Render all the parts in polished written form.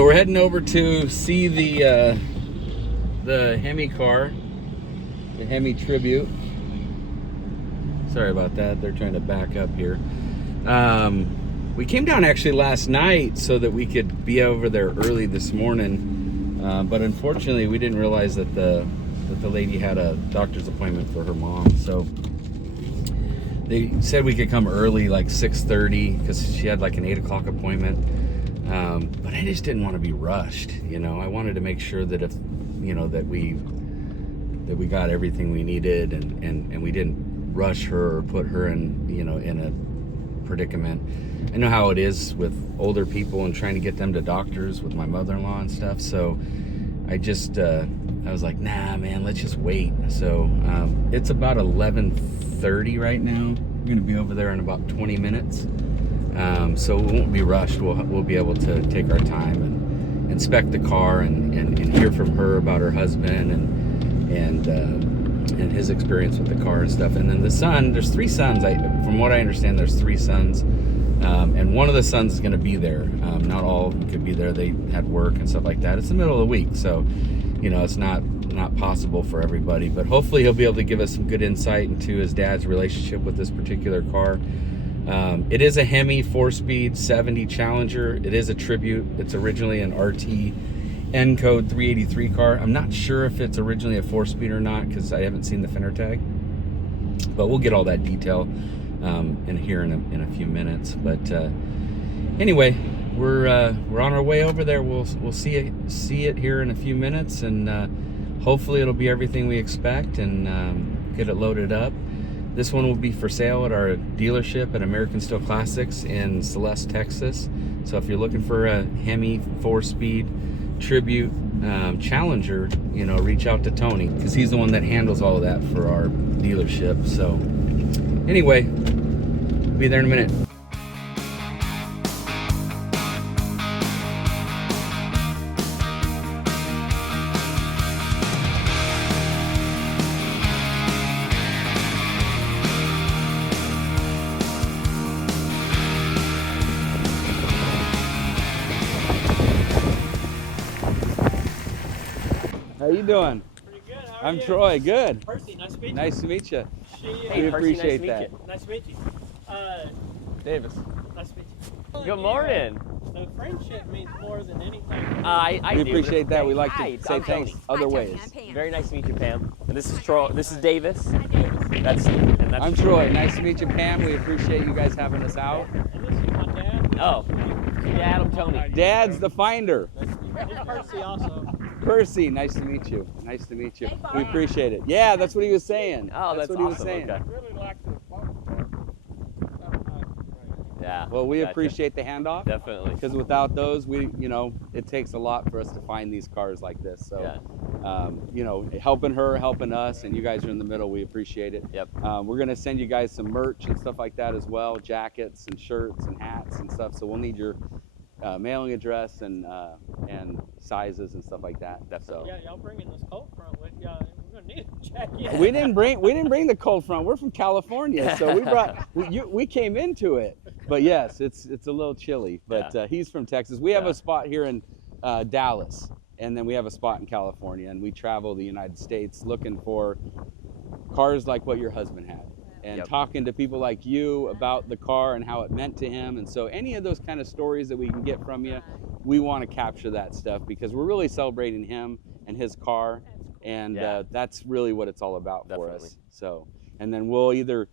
So we're heading over to see the Hemi car, the Hemi Tribute. Sorry about that. They're trying to back up here. We came down actually last night so that we could be over there early this morning, but unfortunately we didn't realize that the lady had a doctor's appointment for her mom. So they said we could come early, like 6:30, because she had like an 8 o'clock appointment. But I just didn't want to be rushed. I wanted to make sure that if that we got everything we needed, and we didn't rush her or put her in in a predicament. I know how it is with older people and trying to get them to doctors with my mother-in-law and stuff. So I just I was like, nah, man, let's just wait. So it's about 11:30 right now. We're gonna be over there in about 20 minutes. So we won't be rushed. We'll be able to take our time and inspect the car and hear from her about her husband and his experience with the car and stuff. And then the son, there's 3 sons. From what I understand, there's 3 sons, and one of the sons is going to be there. Not all could be there. They had work and stuff like that. It's the middle of the week, so it's not possible for everybody. But hopefully he'll be able to give us some good insight into his dad's relationship with this particular car. It is a Hemi 4-speed 70 Challenger. It is a Tribute. It's originally an RT N code 383 car. I'm not sure if it's originally a 4-speed or not, because I haven't seen the fender tag, but we'll get all that detail in here in a few minutes. But anyway, we're on our way over there. We'll see it here in a few minutes, and hopefully it'll be everything we expect, and get it loaded up. This one will be for sale at our dealership at American Steel Classics in Celeste, Texas. So if you're looking for a Hemi 4-speed Tribute Challenger, reach out to Tony, because he's the one that handles all of that for our dealership. So anyway, be there in a minute. How you doing? Pretty good. How are I'm you? Troy. Good. Percy, nice to meet you. Nice to meet you. Hey, We Percy, appreciate that. Nice to meet you. Davis. Nice to meet you. Good morning. So friendship means more than anything. I We do. appreciate that. We like Hi, to say I'm things Tony. other Hi, Tony. ways. I'm Pam. Very nice to meet you, Pam. And this is Troy. This is Davis. Hi, Davis. That's I'm Troy. Nice to meet you, Pam. We appreciate you guys having us out. And this is my dad. Oh, Dad, I'm Tony. Dad's the finder. He's Percy also. Percy, nice to meet you. Nice to meet you. Hey, Bob. We appreciate it. Yeah, that's what he was saying. Oh, that's what he was awesome. saying. Okay. Really like the phone Yeah. Well, we gotcha. appreciate the handoff, Definitely. because without those, it takes a lot for us to find these cars like this. So, helping her, helping us, and you guys are in the middle. We appreciate it. Yep. We're gonna send you guys some merch and stuff like that as well, jackets and shirts and hats and stuff. So we'll need your mailing address and sizes and stuff like that. So Yeah, y'all bringing this cold front with you. We're gonna need a jacket. we didn't bring the cold front. We're from California, so we came into it. But yes, it's a little chilly. But he's from Texas. We have a spot here in Dallas, and then we have a spot in California, and we travel the United States looking for cars like what your husband had, and talking to people like you about the car and how it meant to him. And so any of those kind of stories that we can get from you, we want to capture that stuff, because we're really celebrating him and his car, and that's really what it's all about for us. So, and then we'll either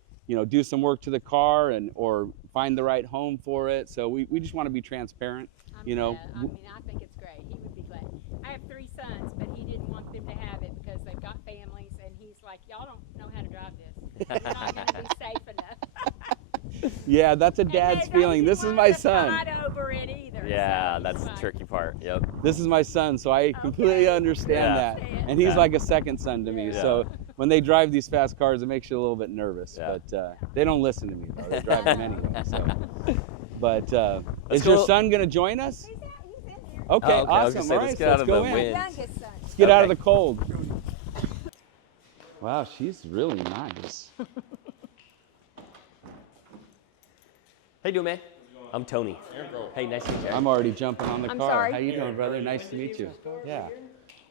do some work to the car or find the right home for it. So we just want to be transparent. I'm glad. I mean, I think it's great. He would be glad. I have 3 sons, but he didn't want them to have it because they've got families, and he's like, y'all don't know how to drive this. You're not going to be safe enough. Yeah, that's a dad's feeling. This is my son. Not over it either. Yeah, so that's the tricky part. Yep. This is my son, so I completely understand that. And he's like a second son to me. Yeah. So when they drive these fast cars, it makes you a little bit nervous. Yeah. But they don't listen to me, though. They drive them anyway. So. But is go. your son going to join us? He's in here. Okay, Oh, okay. I was awesome. gonna say, All let's right, get so out let's of go the in. wind. Youngest son. Let's get out of the cold. Wow, she's really nice. How you doing, man? I'm Tony. Hey, nice to meet you. I'm already jumping on the I'm car. sorry. How you doing, brother? Nice to meet you. Yeah.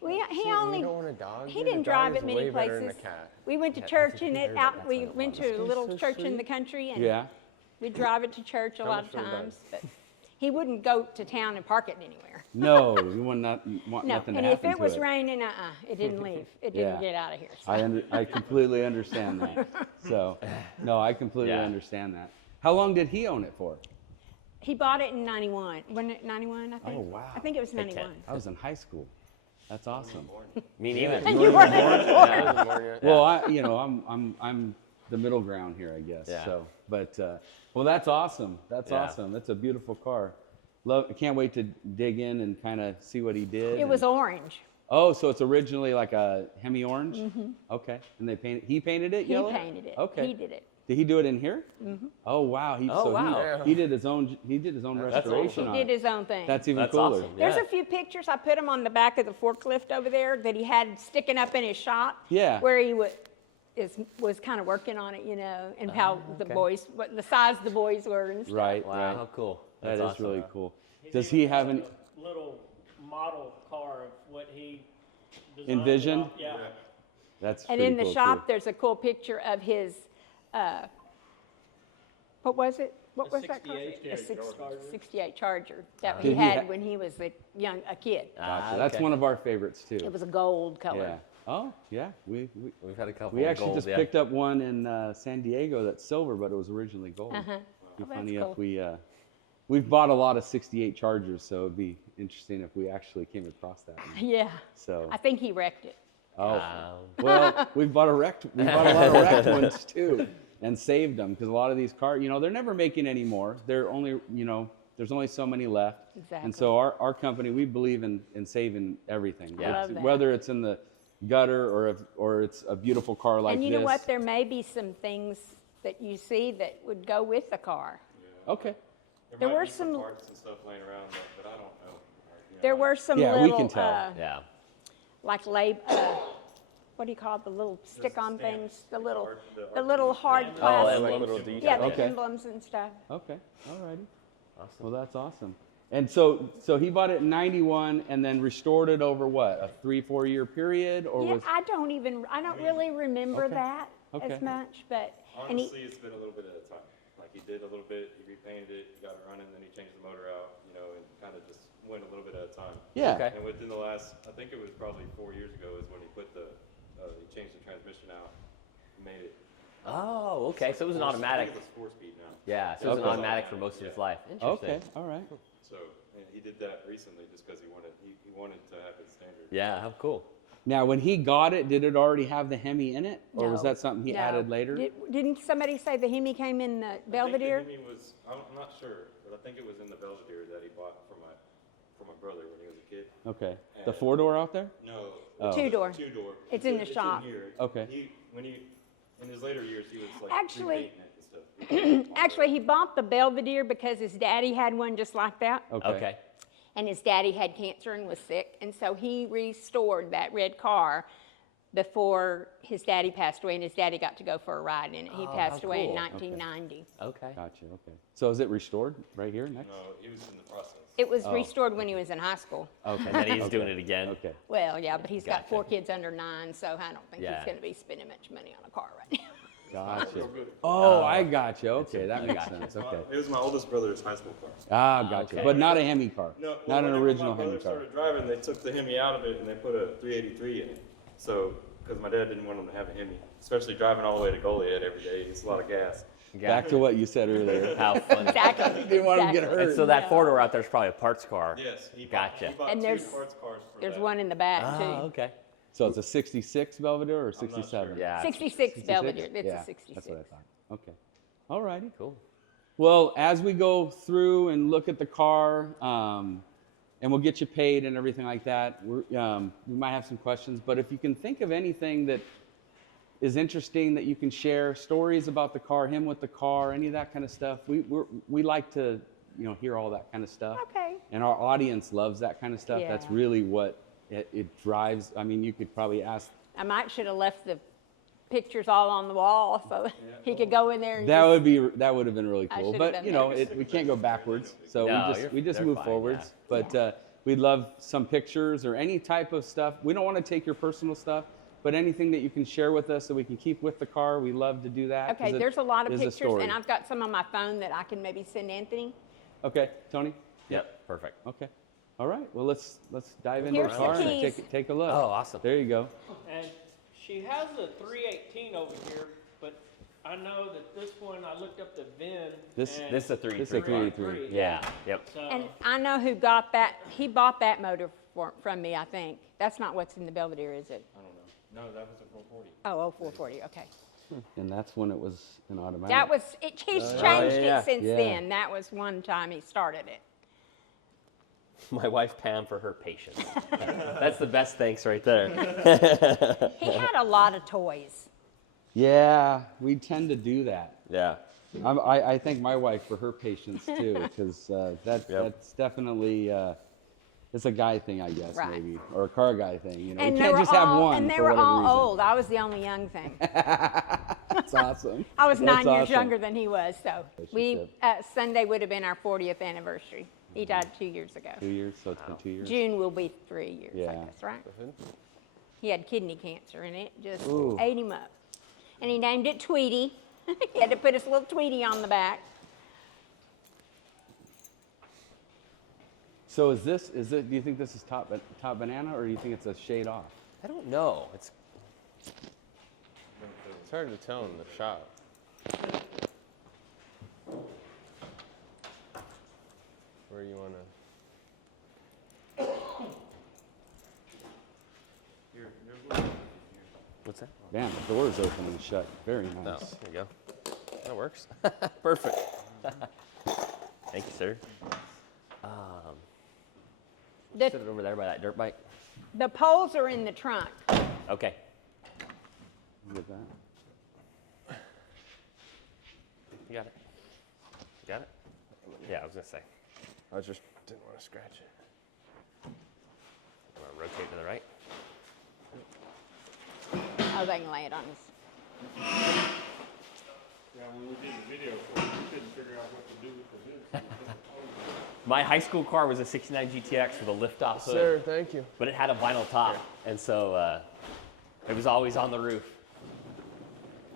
You don't want a dog. He dude. didn't A drive dog it is many way better than a places. cat. We went to church and we went to a little church in the country and Yeah. we'd drive it to church a lot of times, but he wouldn't go to town and park it anywhere. No, you want No, nothing to and happen if it was to it. raining, it didn't leave. It didn't Yeah. get out of here. So. I completely understand that. So, no, I completely Yeah. understand that. How long did he own it for? He bought it in 91. Wasn't it 91, I think? Oh, wow. I think it was Hey, 91. I was in high school. That's awesome. Me neither. You weren't born. Well, I'm the middle ground here, I guess. Yeah. So, but well, that's awesome. That's Yeah. awesome. That's a beautiful car. I can't wait to dig in and kind of see what he did. It was orange. Oh, so it's originally like a Hemi orange. Mm-hmm. Okay, and he painted it He yellow. painted it. Okay. He did it. Did he do it in here? Mm-hmm. Oh wow. Wow. He did his own. He did his own restoration awesome. on He did it. his own thing. That's even That's cooler. awesome. There's Yeah. a few pictures. I put them on the back of the forklift over there that he had sticking up in his shop. Yeah. Where he was kind of working on it, and how the boys, what the size the boys were and stuff. Right. Wow, Right. how cool. That That's is awesome. really cool. He's Does even he have got any? a little model car of what he designed Envisioned? out. Yeah. That's And pretty in the cool, shop, too. there's a cool picture of his, what was it? What was that car? 68 A Charger. 68 Charger that Did he he had ha- when he was a kid. Gotcha. That's okay. one of our favorites too. It was a gold color. Yeah. Oh, yeah. We We've had a couple. we of actually gold, just yeah. picked up one in San Diego that's silver, but it was originally gold. Uh-huh. It'd be Oh, that's funny cool. if we've bought a lot of 68 Chargers, so it'd be interesting if we actually came across that one. Yeah. So, I think he wrecked it. oh, well, we bought a lot of wrecked ones too, and saved them because a lot of these cars, they're never making any more. They're only, there's only so many left. Exactly. And so our company, we believe in saving everything. Yeah. I love that. Whether it's in the gutter or it's a beautiful car like And you this. know what? There may be some things that you see that would go with the car. Okay. There might were be some- parts and stuff laying around, but I don't know. There were some Yeah, we little, can tell. Yeah. like what do you call it? The little stick-on things, the little art hard piece. plastic. like little details. Yeah, the Okay. emblems and stuff. Okay. All righty. Well, that's awesome. And so he bought it in 91 and then restored it over what, a 3-4 year period, or Yeah, was I don't really remember Okay. that Okay. as much, but and Honestly, it's been a little bit at a time. Like he did a little bit, he repainted it, he got it running, then he changed the motor out, and kind of just went a little bit at a time. Yeah. Okay. And within the last, I think it was probably 4 years ago, is when he put he changed the transmission out, made it. Oh, okay. So it was an I automatic. think it's a 4-speed now. Yeah. So it was an Okay. automatic for most of his life. Interesting. Okay. All right. So and he did that recently just because he wanted to have it standard. Yeah. How cool. Now, when he got it, did it already have the Hemi in it, or was No. that something he No. added later? Didn't somebody say the Hemi came in the Belvedere? I think the Hemi was, I'm not sure, but I think it was in the Belvedere that he bought from my brother when he was a kid. Okay. The 4-door out there? No. Oh. Two-door. Two-door. It's in the shop. here. Okay. In his later years, he was like Actually- repainting it and stuff. Actually, he bought the Belvedere because his daddy had one just like that. Okay. And his daddy had cancer and was sick, and so he restored that red car before his daddy passed away, and his daddy got to go for a ride in it. He Oh, passed how away in cool. 1990. Okay. Gotcha. Okay. So is it restored right here next? No, he was in the process. It was restored when he was in high school. Okay. And then he's doing it again. Okay. Well, yeah, but he's got Gotcha. 4 kids under 9, so I don't think Yeah. he's going to be spending much money on a car right now. Gotcha. Oh, I gotcha. Okay, that makes gotcha. sense. Okay. It was my oldest brother's high school car. Ah, gotcha. Okay. But not a Hemi car. No, Not well, an whenever original my Hemi brother car. started driving, they took the Hemi out of it and they put a 383 in it. So, because my dad didn't want him to have a Hemi, especially driving all the way to Goliad every day. It's a lot of gas. Back to what you said earlier. How funny. Exactly. Didn't want him to get exactly. hurt. And so that 4-door out there is probably a parts car. Yes, he Gotcha. bought And two there's- parts cars for There's that. one in the back, Ah, too. okay. So it's a 66 Belvedere or not 67? sure. Yeah. 66 Belvedere. It's Yeah, a 66. that's what I thought. Okay. All righty. Cool. Well, as we go through and look at the car, and we'll get you paid and everything like that, we might have some questions. But if you can think of anything that is interesting that you can share, stories about the car, him with the car, any of that kind of stuff, we like to hear all that kind of stuff. Okay. And our audience loves that kind of stuff. That's Yeah. really what it drives. I mean, you could probably ask. I might should have left the pictures all on the wall, so he could go in there and That just, would have been really I cool. should've But been you know, there. we can't go backwards, so No, we just they're move fine, forwards. yeah. But we'd love some pictures or any type of stuff. We don't want to take your personal stuff, but anything that you can share with us that we can keep with the car, we love to do that. 'cause okay, it there's a lot of is pictures, story. and I've got some on my phone that I can maybe send Anthony. Okay, Tony. Yep, perfect. Okay. All right. Well, let's dive into Here's the the car and keys. take a look. Oh, awesome. There you go. And she has a 318 over here, but I know that this one, I looked up the VIN. This- and This is a 383. This is a 383. Yeah, yep. So, And I know who got that. He bought that motor from me, I think. That's not what's in the Belvedere, is it? I don't know. No, that was a 440. Oh, 440, okay. And that's when it was an automatic. That was, he's changed yeah. it since Yeah. then. That was one time he started it. My wife Pam for her patience. That's the best thanks right there. He had a lot of toys. Yeah, we tend to do that. Yeah. I thank my wife for her patience too, because that's definitely it's a guy thing, I guess, Right. maybe, or a car guy thing. You know, And we they can't were just have all, one. and they for were whatever all reason. old. I was the only young thing. That's awesome. I was 9 That's years awesome. younger than he was, so we Relationship. Sunday would have been our 40th anniversary. He died 2 years ago. 2 years, so it's been 2 years. June will be 3 years, I Yeah. guess, right? He had kidney cancer, and it just Ooh. ate him up. And he named it Tweety. He had to put his little Tweety on the back. So do you think this is top banana, or do you think it's a shade off? I don't know. It's hard to tell in the shop. Where you want to... what's that? Man, the door's open and shut. Very nice. No, there you go. That works. Perfect. Thank you, sir. Sit it over there by that dirt bike. The poles are in the trunk. Okay. Look at that. You got it. You got it? Yeah, I was gonna say. I just didn't want to scratch it. I'm gonna rotate to the right. Oh, they can lay it on his. Yeah, when we did the video for it, we couldn't figure out what to do with the hood. My high school car was a 69 GTX with a lift-off hood, Sir, thank you. but it had a vinyl top, and so it was always on the roof.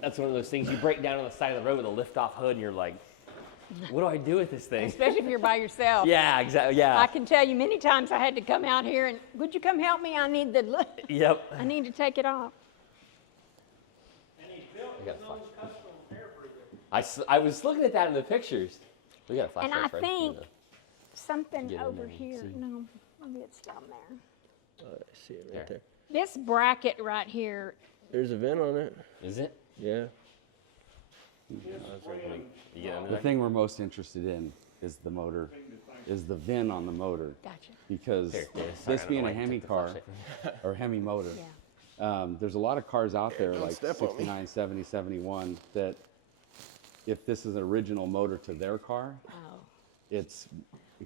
That's one of those things you break down on the side of the road with a lift-off hood, and you're like, what do I do with this thing? Especially if you're by yourself. Yeah, exactly. Yeah. I can tell you many times I had to come out here and, would you come help me? I need Yep. I need to take it off. and he built I got his a own flash. custom hair breather. I was looking at that in the pictures. We got a flash And drive, I Fred. think something Get in over there and here. see. No, maybe it's down there. I see it There. right there. This bracket right here. There's a VIN on it. Is it? Yeah. You get under The there? thing we're most interested in is the motor, is the VIN on the motor. Gotcha. Because Here, sorry, this I don't being know a why you Hemi took the car, flashlight. or Hemi motor, Yeah. there's a lot of cars out there like step on me. 69, 70, 71 that if this is an original motor to their car, Oh. it's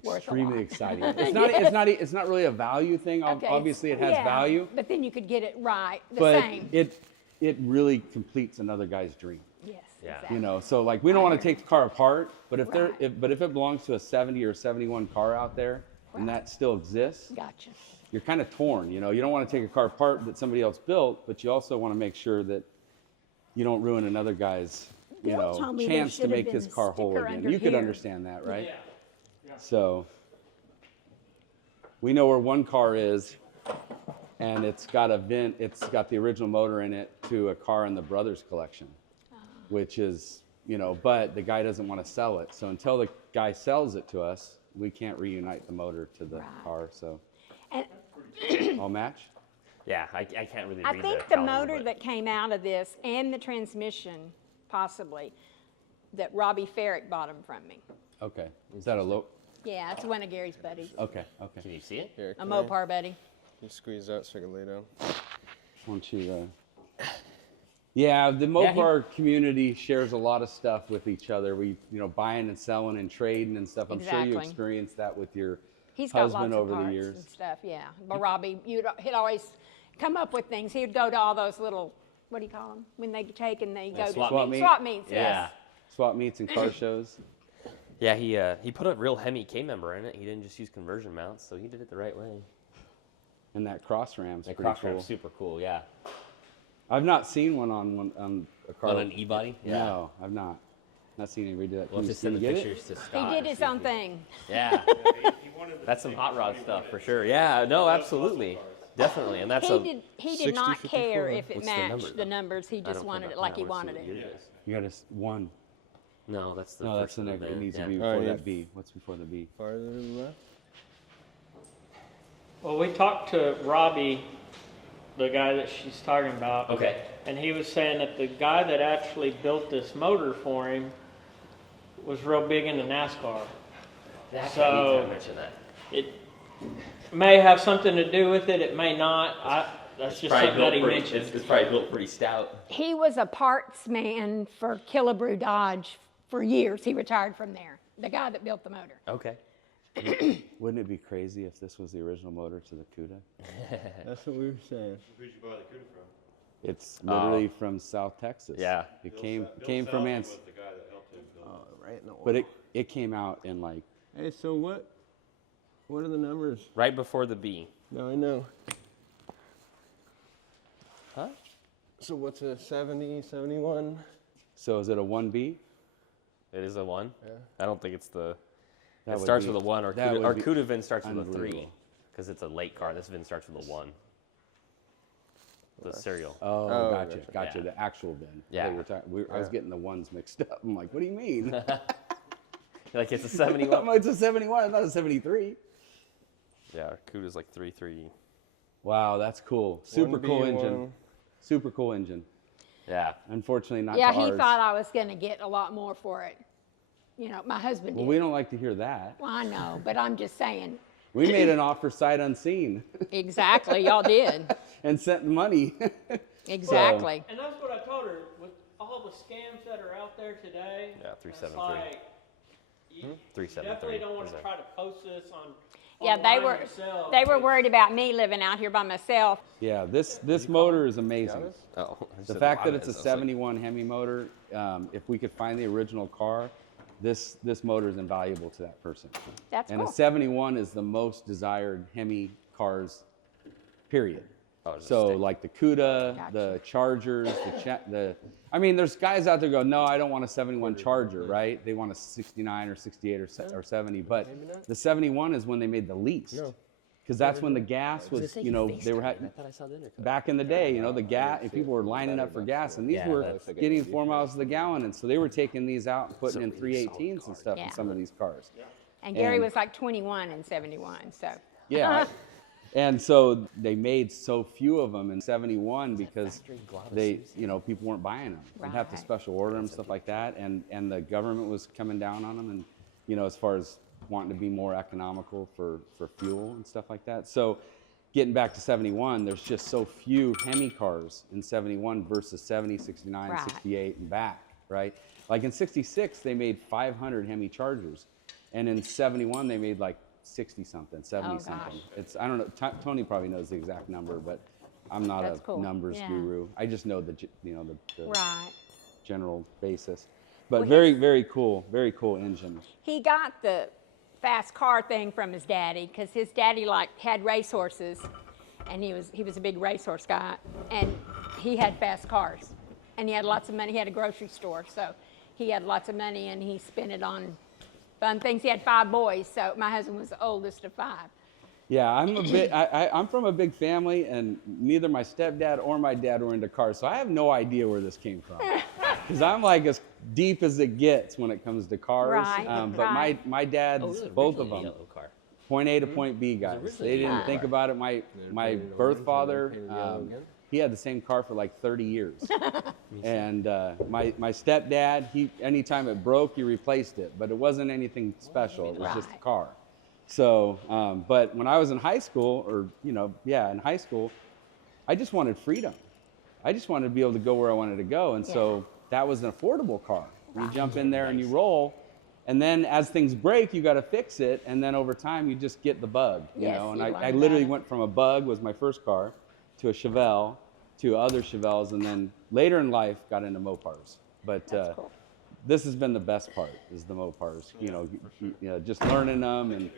Worth a extremely lot. exciting. It's not really a value thing. Okay, Obviously, it has yeah, value, But then you could get it right, the but same. it really completes another guy's dream. Yes. Yeah. Exactly. You know, so like we don't want to take the car apart, but if Right. if it belongs to a 70 or 71 car out there and that still exists, Gotcha. you're kind of torn. You know, you don't want to take a car apart that somebody else built, but you also want to make sure that you don't ruin another guy's Bill told me there chance to should have make been his a car whole sticker again. under You could here. understand that, right? Yeah. So we know where one car is, and it's got a VIN. It's got the original motor in it to a car in the Brothers collection, which is, but the guy doesn't want to sell it. So until the guy sells it to us, we can't reunite the motor to the Right. car. So And all match. Yeah, I can't really I read think the the calendar, motor but- that came out of this and the transmission, possibly, that Robbie Ferrick bought them from me. Okay. Is that a low? Yeah, it's one of Gary's buddies, Okay. Can Okay. you see it? Here, a can I- Mopar buddy. You squeeze that so I can lay down. Why don't you? Yeah, the Mopar community shares a lot of stuff with each other. We, buying and selling and trading and stuff. I'm sure you Exactly. experienced that with your He's got husband lots over of the parts years. and stuff, yeah. But Robbie, he'd always come up with things. He'd go to all those little what do you call them? When they take and they go swap to meet? swap meets. Yeah. Yes. Swap meets and car shows. Yeah, he put a real Hemi K member in it. He didn't just use conversion mounts, so he did it the right way. And that cross ram's That pretty cross cool. ram's super cool, yeah. I've not seen one on a car. On an e-body? Yeah. No, I've not. Not seen anybody do that. We'll Can have to you send the get it? pictures to Scott. He did or his see if own he- thing. Yeah. He wanted to That's some take hot rod 20 stuff minutes. for sure. Yeah, no, absolutely. Definitely. And that's He did not 60, care 54. if it What's the number, matched though? the numbers. He I just don't wanted care it about like that. he I wanna wanted see what it. yours is. You got one. No, that's the No, that's first the one next. there. It needs to be Yeah. before yeah. that B. What's before the B? Farther to the left. Well, we talked to Robbie, the guy that she's talking about. Okay. And he was saying that the guy that actually built this motor for him was real big into NASCAR. That's So- I need to mention that. It may have something to do with it. It may not. That's just something that he mentioned. It's probably built pretty stout. He was a parts man for Killebrew Dodge for years. He retired from there. The guy that built the motor. Okay. Wouldn't it be crazy if this was the original motor to the CUDA? That's what we were saying. Who'd you buy the CUDA from? It's literally from South Texas. Yeah. It came Bill from Salvi Ans, was the guy that helped him build it. Right in the but it came out in like Hey, so what are the numbers? Right before the B. No, I know. Huh? So what's a 70, 71? so is it a 1B? It is a 1? Yeah. I don't think it's the... That It would starts be- with a 1, or that CUDA, would our be CUDA VIN starts with a 3. unbelievable. Because it's a late car. This VIN starts with a 1. The serial. Oh, Oh, gotcha. gotcha. Gotcha. Yeah. The actual bin. Yeah. I was getting the ones mixed up. I'm like, what do you mean? Like it's a 71. It's a 71, not a 73. Yeah, our CUDA's like 3.3. Wow, that's cool. Super 1B, cool engine. one- Super cool engine. Yeah. Unfortunately, not Yeah, to he ours. thought I was going to get a lot more for it. You know, my husband Well, did. we don't like to hear that. Well, I know, but I'm just saying. We made an offer sight unseen Exactly, y'all did. and sent the money. Exactly. And that's what I told her. With all the scams that are out there today, Yeah, it's 373. like, you 373. definitely don't want Is to that- try to post this on. Yeah, online yourself. they were worried about me living out here by myself. Yeah, this motor is amazing. Oh. The fact that it's a 71 Hemi motor, if we could find the original car, this motor is invaluable to that person. That's And cool. a 71 is the most desired Hemi cars, period. Oh, it's a So stick. like the CUDA, Gotcha. the Chargers, I mean, there's guys out there go, no, I don't want a 71 Charger, right? They want a 69 or 68 or 70, but the 71 is when they made the least. No. Because that's when the gas was, they were I thought I saw the intercut. back in the day, the gas, if people were lining up for gas, and these Yeah, were that's- getting 4 miles to the gallon, and so they were taking these out and putting in a really solid 318s and stuff Yeah. in some of these cars. And Gary and- was like 21 in 71, so. Yeah. And so they made so few of them in 71 because they, people weren't buying them. They'd have to Right. special order them, stuff like that. And the government was coming down on them, and, as far as wanting to be more economical for fuel and stuff like that. So getting back to 71, there's just so few Hemi cars in 71 versus 70, 69, Right. 68 and back, right? Like in 66, they made 500 Hemi Chargers. And in 71, they made like 60 something, 70 Oh, something. gosh. I don't know. Tony probably knows the exact number, but I'm not That's a cool. numbers Yeah. guru. I just know the Right. general basis. But Well, very, very cool engine. He got the fast car thing from his daddy because his daddy had racehorses, and he was a big racehorse guy, and he had fast cars, and he had lots of money. He had a grocery store, so he had lots of money, and he spent it on fun things. He had 5 boys, so my husband was the oldest of 5. Yeah, I'm from a big family, and neither my stepdad or my dad were into cars, so I have no idea where this came from. Because I'm like as deep as it gets when it comes to cars. Right, But right. my dad's, Oh, it was both of originally a them, yellow car. point A to point B guys. originally They didn't yellow. think about it. My painted it birth orange and then father, painted yellow again. he had the same car for like 30 years. And my stepdad, anytime it broke, he replaced it. But it wasn't anything special. It was just a Right. car. So, but when I was in high school, in high school, I just wanted freedom. I just wanted to be able to go where I wanted to go. And so that was an affordable car. You jump in there and you roll. And then as things break, you got to fix it. And then over time, you just get the bug, Yes, And you I learn literally about it. went from a Bug was my first car to a Chevelle to other Chevelles, and then later in life got into Mopars. But Cool. this has been the best part, is the Mopars. You know, just learning them.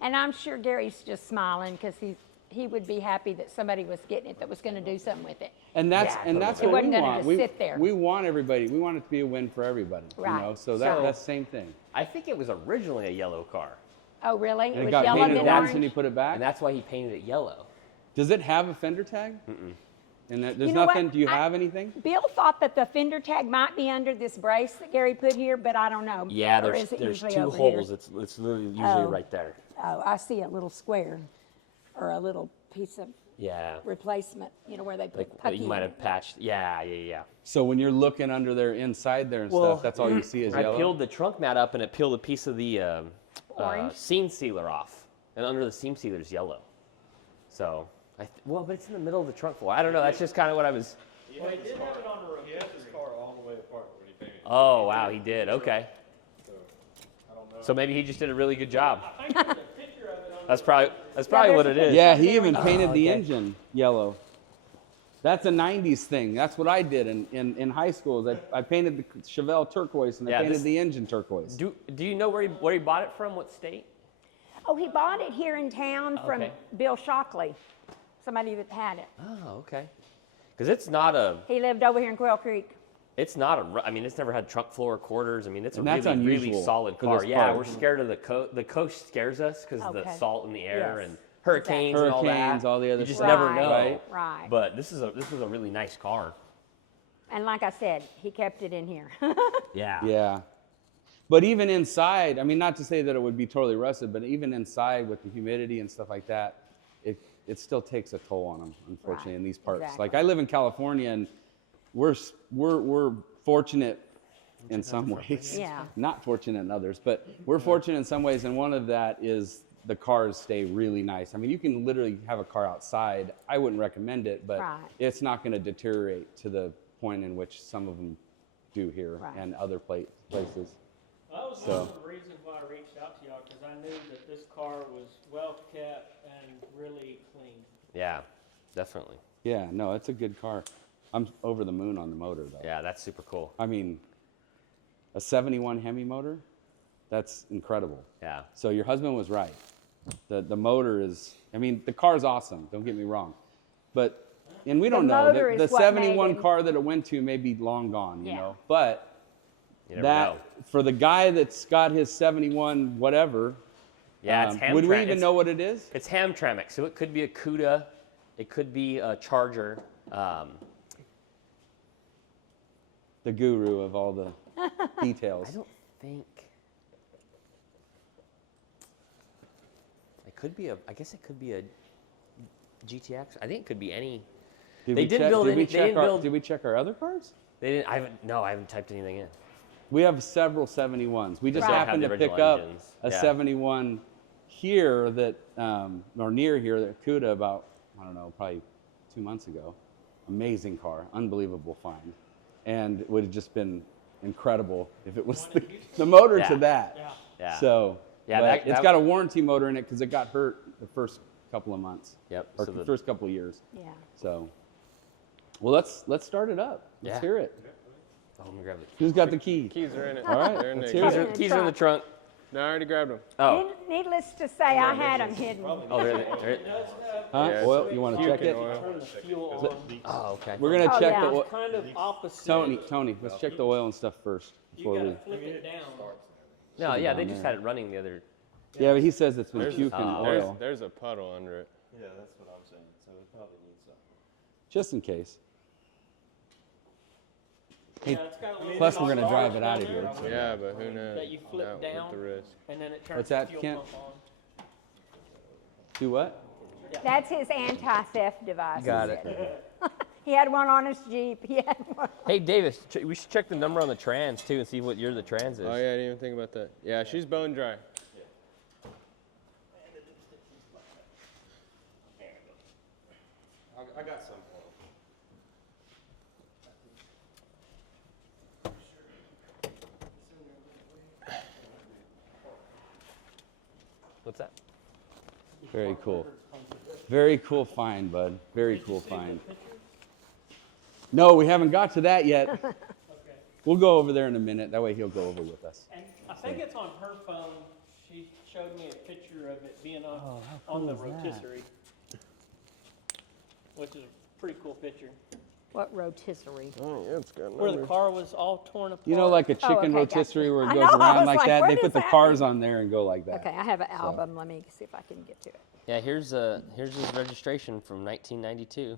And I'm sure Gary's just smiling because he would be happy that somebody was getting it that was going to do something with it. And that's Yeah, and that's He what we wasn't gonna want. just sit there. We want everybody. We want it to be a win for everybody. You Right. know, so So- that's the same thing. I think it was originally a yellow car, Oh, really? And It it was got yellow painted then once orange? and he put it back. and that's why he painted it yellow. Does it have a fender tag? And there's You know what? nothing. Do you I- have anything? Bill thought that the fender tag might be under this brace that Gary put here, but I don't know. Yeah, Or there's is it there's usually two over holes. Here? It's literally usually Oh. right there. Oh, I see a little square or a little piece of Yeah. replacement, you know, where they put Like pucky you might in have it. patched. Yeah. So when you're looking under there, inside there and stuff, that's all you see is I yellow. peeled the trunk mat up and it peeled a piece of the Orange? seam sealer off, and under the seam sealer is yellow. So, well, but it's in the middle of the trunk floor. I don't know. That's just kind of what I was. Well, he did have it on the He had his car all the way apart when he painted it. Oh wow, he did. Okay. So, I don't know. So maybe he just did a really good job. I think there's a picture of it on That's probably what it is. Yeah, he even painted the okay. engine yellow. That's a 90s thing. That's what I did in high school. Is I painted the Chevelle turquoise and I Yeah, painted this- the engine turquoise. Do you know where he bought it from? What state? Oh, he bought it here in town from Okay. Bill Shockley, somebody that had it. Oh, okay. Because it's not a. He lived over here in Quail Creek. It's not a. I mean, it's never had trunk floor quarters. I mean, it's And a that's really, really unusual solid for car. this Yeah, part. we're scared of the coast. The coast scares us because the Okay. salt in the air Yes, and hurricanes and all Hurricanes, that. all the other You just stuff. never Right, know. right. Right. But this was a really nice car. And like I said, he kept it in here. Yeah. Yeah. But even inside, I mean, not to say that it would be totally rusted, but even inside with the humidity and stuff like that, it still takes a toll on them, unfortunately, Right, in these parts. exactly. Like I live in California, and we're fortunate in some ways. Yeah. Not fortunate in others, but we're fortunate in some ways, and one of that is the cars stay really nice. I mean, you can literally have a car outside. I wouldn't recommend it, but Right. it's not going to deteriorate to the point in which some of them do here Right. and other places. That was one of the reasons why I reached out to y'all, because I knew that this car was well kept and really clean. Yeah, definitely. Yeah, no, it's a good car. I'm over the moon on the motor, though. Yeah, that's super cool. I mean, a 71 Hemi motor, that's incredible. Yeah. So your husband was right. The motor is, I mean, the car's awesome, don't get me wrong. But, and we don't know, motor the is what made 71 him- car that it went to may be long gone, you Yeah. know. But You never that, know. for the guy that's got his 71 whatever, Yeah, it's Hamtramck. would we even know what it is? It's Hamtramck, so it could be a CUDA, it could be a Charger. The guru of all the details. I don't think. It could be a. I guess it could be a GTX. I think it could be any. They we didn't check- build did any- we they check didn't our- build- Did we check our other cars? They didn't. I haven't typed anything in. We have several 71s. We just Right. happened Have to the pick original up engines. a Yeah. 71 here that, or near here, that CUDA about, I don't know, probably 2 months ago. Amazing car, unbelievable find. And it would have just been incredible if it was the motor Yeah. to that. Yeah. Yeah. So, Yeah, but that- it's got a warranty motor in it because it got hurt the first couple of months. Yep, Or so the the- first couple of years. Yeah. So, well, let's start it up. Let's Yeah. hear it. Oh, let me grab it. Who's got the key? Keys are in it. All right, They're in let's there. hear Keys it. are, keys are in the trunk. No, I already grabbed them. Oh, Needless to say, I had them hidden. oh, they're, It does have Huh? Yeah, Oil? You want to check puking it? oil. turn the fuel on. oh, okay. We're gonna Oh, check yeah. the oil. Kind of opposite. Tony, let's check the oil and stuff first You before gotta we. flip it down. No, yeah, they down just there. had it running the other. Yeah, but he says it's been There's, puking there's, oil, there's a puddle under it. Yeah, that's what I'm saying. So it probably needs something. just in case. Yeah, it's got a little Plus, we're bit gonna of drive bars it out of down here. there Yeah, but who knows? That you flip Not down, with the risk. and then it turns What's the that, fuel Kent? pump on. Do what? That's his anti-theft device. he Got it. said. He had one on his Jeep. He had one. Hey, Davis, we should check the number on the trans too and see what year the trans is. Oh yeah, I didn't even think about that. Yeah, she's bone dry. I got some. What's that? Very cool. Very cool find, bud. Very cool find. No, we haven't got to that yet. Okay. We'll go over there in a minute. That way he'll go over with us. And I think it's on her phone. She showed me a picture of it being on the rotisserie, which is a pretty cool picture. What rotisserie? Oh, yeah, it's got Where the numbers. car was all torn apart. You know, like a chicken okay, gotcha. rotisserie where it I goes know, I around was like like, that. what They does put the that cars mean? on there and go like that. Okay, I have an album. Let me see if I can get to it. Yeah, here's his registration from 1992.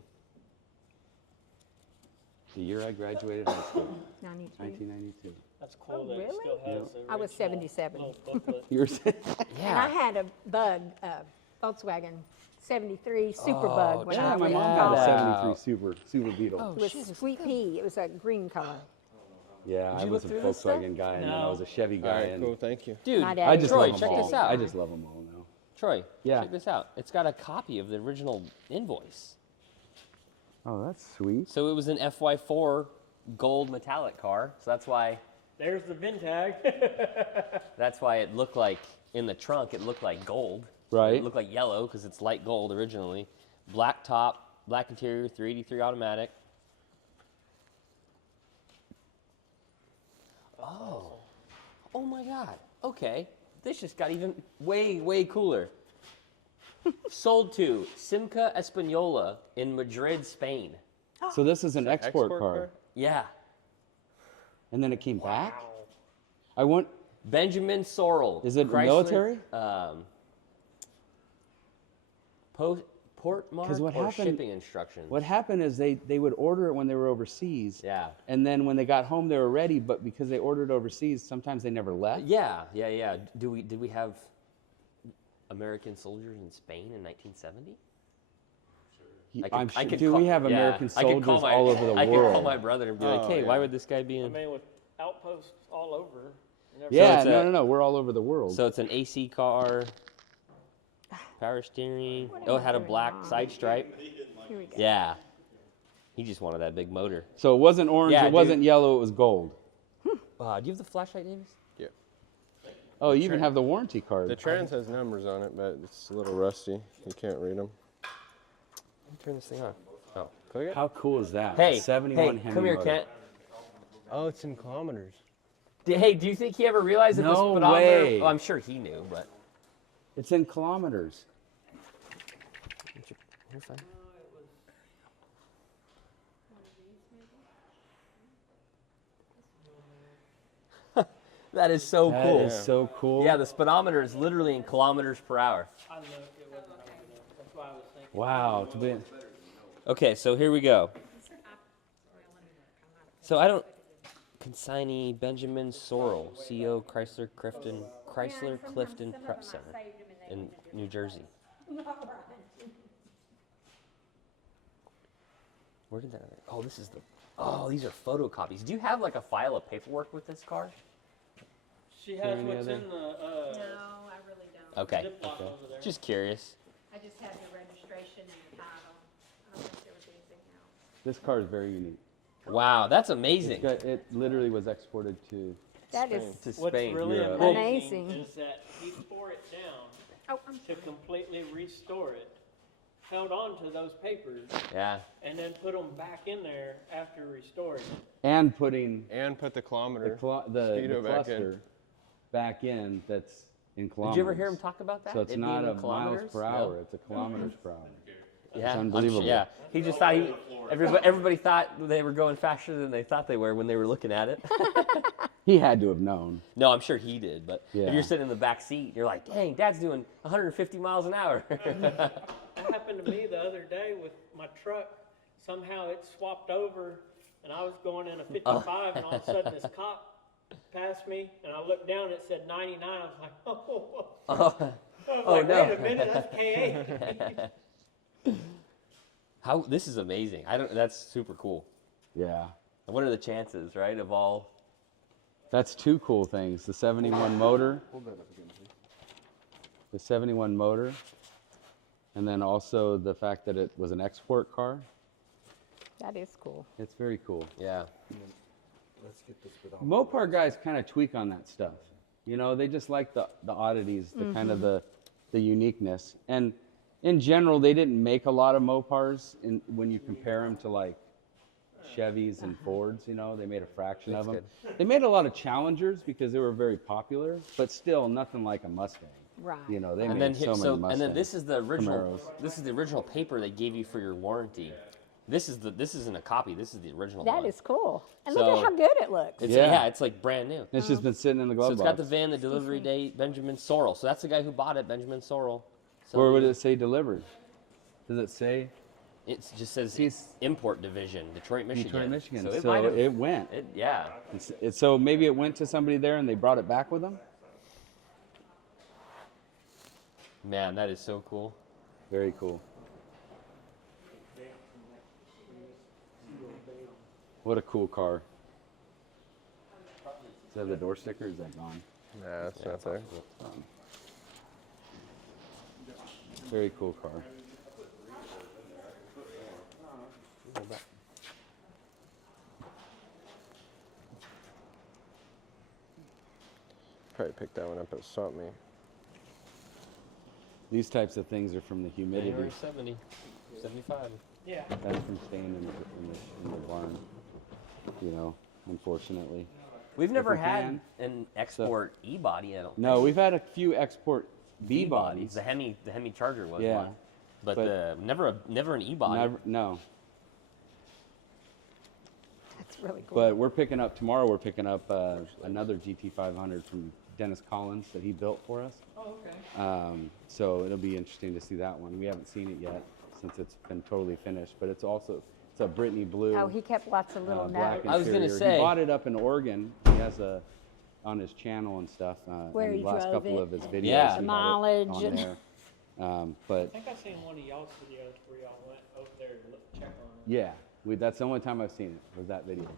The year I graduated high school, 92. 1992. That's cool Oh, that it really? still has the I was original 77. little booklet. Yours? And I Yeah. had a Bug, Volkswagen 73 Super Bug when Yeah, I my was in mom had a college. 73 Super Beetle. It was Sweet Pea. It was a green color. Yeah, I you was a look through this stuff? Volkswagen guy, and then I No. was a Chevy All guy, right, and cool. Thank you. Dude, My I dad just Troy, love them check all. this out. I just love them all now. Troy, Yeah. check this out. It's got a copy of the original invoice. Oh, that's sweet. So it was an FY4 gold metallic car. So that's why There's the VIN tag. it looked like in the trunk it looked like gold. Right. It looked like yellow because it's light gold originally. Black top, black interior, 383 automatic. Oh my God. Okay. This just got even way cooler. Sold to Simca Española in Madrid, Spain. So this is an export car. Yeah. And then it came back? I want, Benjamin Sorrell. is it Chrysler, military? Port mark what or happened- shipping instructions. What happened is they would order it when they were overseas. Yeah. And then when they got home, they were ready, but because they ordered overseas, sometimes they never left. Yeah. Did we have American soldiers in Spain in 1970? I'm sure. I could Do call- we have yeah, American I could call soldiers my- all over the I world? could call my brother and be like, Oh, hey, why yeah. would this guy be I in? mean, with outposts all over. and Yeah, it's a- no. We're all over the world. So it's an AC car, power steering. Oh, it had a black side stripe. Here we go. Yeah. He just wanted that big motor. So it wasn't orange, Yeah, it wasn't dude. yellow, it was gold. Do you have the flashlight, Davis? Yeah. Oh, you even have the warranty card. The trans has numbers on it, but it's a little rusty. You can't read them. Let me turn this thing on. Oh. Click it. How cool is that? Hey, 71 hey, Hemi come here, motor. Kent. Oh, it's in kilometers. Hey, do you think he ever realized that the No speedometer? way. Well, I'm sure he knew, but It's in kilometers. you're fine. That is so That cool. is so cool. Yeah, the speedometer is literally in kilometers per hour. I looked, it wasn't over there. That's why I was thinking. Wow. To be, Okay, so here we go. So I don't. Consignee Benjamin Sorrell, CO Chrysler Clifton Prep Center in New Jersey. Where did that? Oh, this is the. Oh, these are photocopies. Do you have like a file of paperwork with this car? She has what's in the No, I really don't. Okay. Ziploc over there. Just curious. I just have the registration and the title. I don't think there was anything else. this car is very unique. Wow, that's amazing. It literally was exported to. That is. To What's Spain. really Europe. amazing, Amazing. is that he tore it down Oh, I'm to completely restore it, held on to those papers, Yeah. and then put them back in there after restoring it. And putting And put the the, kilometer. the Speedo back in. cluster back in that's in kilometers. Did you ever hear him talk about that? So it's It not being a miles kilometers? per No. hour, it's a kilometers per hour. Yeah, I'm unbelievable. yeah, he just thought everybody thought they were going faster than they thought they were when they were looking at it. He had to have known. No, I'm sure he did. But Yeah. if you're sitting in the back seat, you're like, dang, Dad's doing 150 miles an hour. That happened to me the other day with my truck. Somehow it swapped over, and I was going in a 55, and all of a sudden this cop passed me, and I looked down, and it said 99. I was like, oh, I was like, no. wait a minute, that's KA. How this is amazing. That's super cool. Yeah. What are the chances, right, of all? That's two cool things. The 71 motor. The 71 motor. And then also the fact that it was an export car. That is cool. It's very cool. Yeah. Mopar guys kind of tweak on that stuff. You know, they just like the oddities, the kind of the uniqueness. And in general, they didn't make a lot of Mopars when you compare them to like Chevys and Fords, you know, they made a fraction of them. That's They made a lot of Challengers because they were very popular, but still nothing like a Mustang. Right. You know, they And made then so here, many so Mustangs. and then this is the original. Camaros. This is the original paper they gave you for your warranty. This isn't a copy. This is the original That one. is cool. And look at So- how good it looks. It's, Yeah. yeah, it's like brand new. It's just been sitting in the glove So it's box. got the VIN, the delivery date, Benjamin Sorrell. So that's the guy who bought it, Benjamin Sorrell. So Where would it say delivered? Does it say It just says He's- import division, Detroit, Michigan. Detroit, Michigan? So it So might have. it went. Yeah. So maybe it went to somebody there and they brought it back with them? Man, that is so cool. Very cool. What a cool car. Does that have the door sticker or is that gone? Nah, it's not there. Very cool car. Probably picked that one up at Swap Me. These types of things are from the humidity. January 70, 75. Yeah. That's from staying in the barn. You know, unfortunately. We've never we had can. an export E-body, I don't No, think. we've had a few export B E-bodies. bodies. The Hemi Charger was Yeah. one. But, But- never an E-body. No, That's really cool. but we're picking up tomorrow. We're picking up another GT500 from Dennis Collins that he built for us. Oh, okay. So it'll be interesting to see that one. We haven't seen it yet since it's been totally finished, but it's a Brittany blue. Oh, he kept lots of little Black notes. I was gonna interior. say- He bought it up in Oregon. He has on his channel and stuff. Where and he the last drove couple it. of his videos. Yeah. he had it Mileage on and- there. I But think I seen one of y'all's videos where y'all went over there to check on it. yeah, that's the only time I've seen it was that video.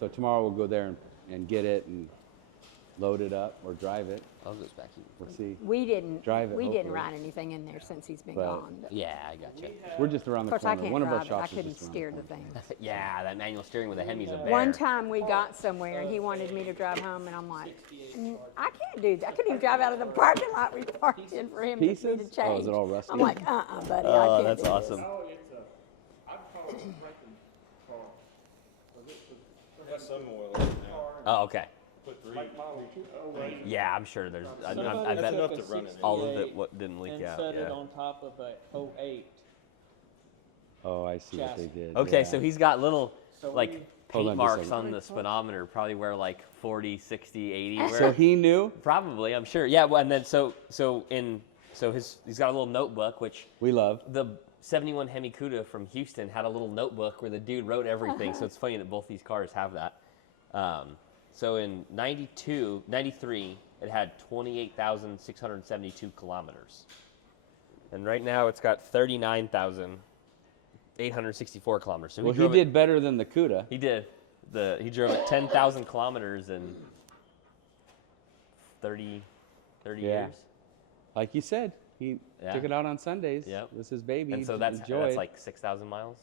So tomorrow we'll go there and get it and load it up or drive it. I'll go back here. We'll see. We didn't Drive it, We didn't hopefully. write anything in there since he's been But- gone. But Yeah, I got you. We're just around of the course, I corner. can't One of our drive it. I shops is couldn't just around steer the the corner. thing. Yeah, that manual steering with the Hemi's a bear. One time we got somewhere and he wanted me to drive home, and I'm like, I can't do that. I couldn't even drive out of the parking lot we parked in for him to Pieces? change. Oh, is it all rusty? I'm like, buddy, I Oh, can't that's do awesome. Oh, it's a, I'd call it a wrecking car. 'Cause it's Got some oil in it now. Oh, okay. Put three. like model 208. Yeah, I'm sure there's. I That's bet enough to run it. all of it didn't leak And out. set it Yeah. on top of a 08. Oh, I see what they Chassis. did. Okay, yeah. so he's got little So like we- Hold paint on just a marks second. on the speedometer, probably where like 40, 60, 80. Where, So he knew. probably, I'm sure. Yeah, well, and then he's got a little notebook, which We love. the 71 Hemi Cuda from Houston had a little notebook where the dude wrote everything. So it's funny that both these cars have that. So in 93, it had 28,672 kilometers. And right now it's got 39,864 kilometers. So Well, he drove did better than the Cuda. He did. He drove it 10,000 kilometers in 30 Yeah. years. Like you said, he Yeah. took it out on Sundays. Yep. It was his baby. And so He that's enjoyed. like 6,000 miles.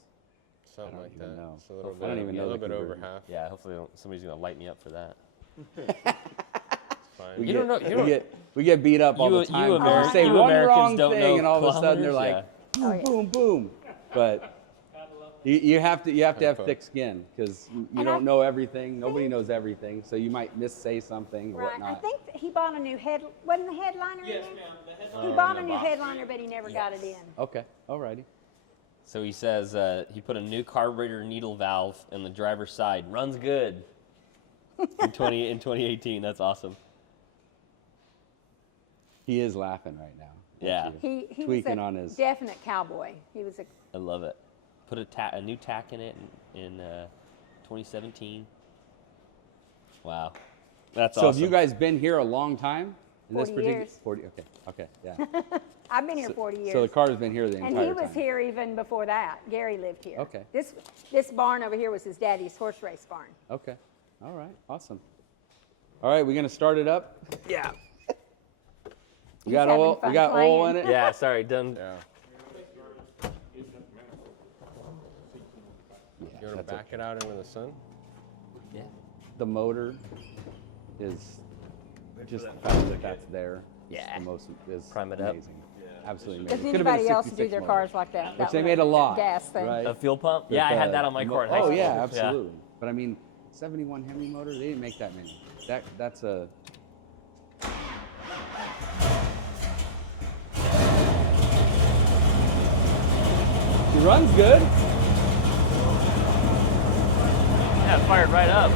Something don't like even that. know. It's a little I bit, don't even a know little the bit over conversion. half. Yeah, hopefully somebody's going to light me up for that. Fine. You don't know- you don't- we get beat up all You- the time. you because we Ameri- say you one Americans wrong don't thing, know and all of a sudden they're like, kilometers, Oh, yeah. boom, boom. But you have to have thick skin because you And don't I know everything. Nobody knows everything, so you might missay something or Right. I whatnot. think that he bought a new wasn't the headliner in Yes, there? ma'am. The headline. He bought a new headliner, but he never got it in. Okay, alrighty. So he says he put a new carburetor needle valve in the driver's side. Runs good. in 2018. That's awesome. He is laughing right now. Yeah. He was Tweaking a on his- definite cowboy. He was a I love it. Put a new tack in it in 2017. Wow. That's So awesome. have you guys been here a long time? In 40 years. 40. Okay. Yeah. I've been here 40 years. So the car's been here the and entire he was time. here even before that. Gary lived here. Okay. This barn over here was his daddy's horse race barn. Okay. All right. Awesome. All right, we're gonna start it up. Yeah. We got having oil. We fun got oil in playing. it. Yeah. Sorry. Done. Yeah. You want to That's back it out into the sun? Yeah. The motor is just the fact that that's there. Yeah. The most is Prime it up. amazing. Absolutely Does amazing. Could have been a anybody else do 66 their motor. cars like that? Which they made a lot. Gas thing. Right? A fuel pump? With Yeah, I had the- that on my car in high Oh school. yeah, absolutely. But I mean, 71 Hemi motor, they didn't make that many. That's a. He runs good. Yeah, it fired right up.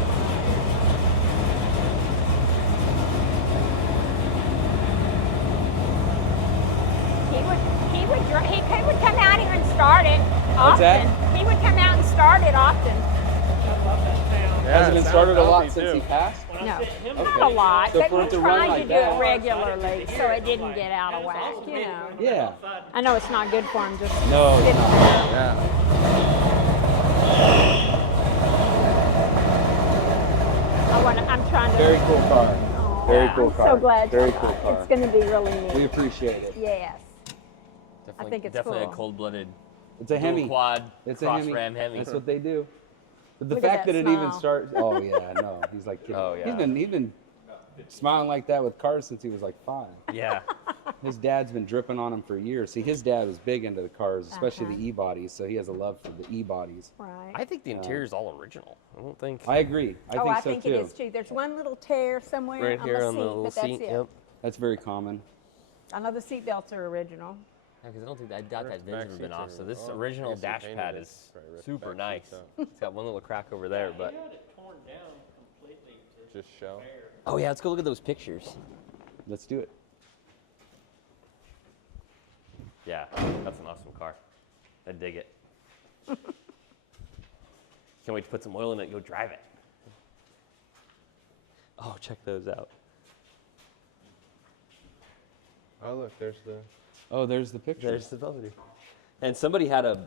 He would come out here and start it What's that? often. He would come out and start it often. Hasn't been started a lot healthy, since he too. passed. No, not a lot, So but for we it to run tried like to do that- it regularly so it didn't get out of whack, you know. Yeah. I know it's not good for him, just No, it's sit not. there. Yeah. I'm trying to. Very cool car. Very Yeah, cool I'm car. so glad Very you cool like it. car. It's going to be really neat. We appreciate it. Yes. Definitely, think it's definitely cool. a cold-blooded It's a dual Hemi. quad It's a cross Hemi. ram Hemi. That's what they do. But the Look at fact that that it even smile. starts. Oh yeah, no, he's like kidding. Oh, yeah. He's been smiling like that with cars since he was like 5. Yeah. His dad's been dripping on him for years. See, his dad was big into the cars, especially Uh-huh. the E-bodies, so he has a love for the E-bodies. Right. I think the interior is all original. I don't think. I agree. I think I so think too. it is too. There's one little tear somewhere Right on here the on seat, the little but that's seat. it. Yep. That's very common. I know the seat belts are original. Yeah, because I don't think I doubt that Back VIN's ever been seats off. are- So this oh, original I guess dash they pad painted is it. Right, super back nice. seats up. It's got one little crack over there, but He had it torn down completely to Just show. spare. oh yeah, let's go look at those pictures. Let's do it. Yeah, that's an awesome car. I dig it. Can't wait to put some oil in it and go drive it. Oh, check those out. Oh, look, there's the. Oh, there's the picture. There's the Belvedere. And somebody had a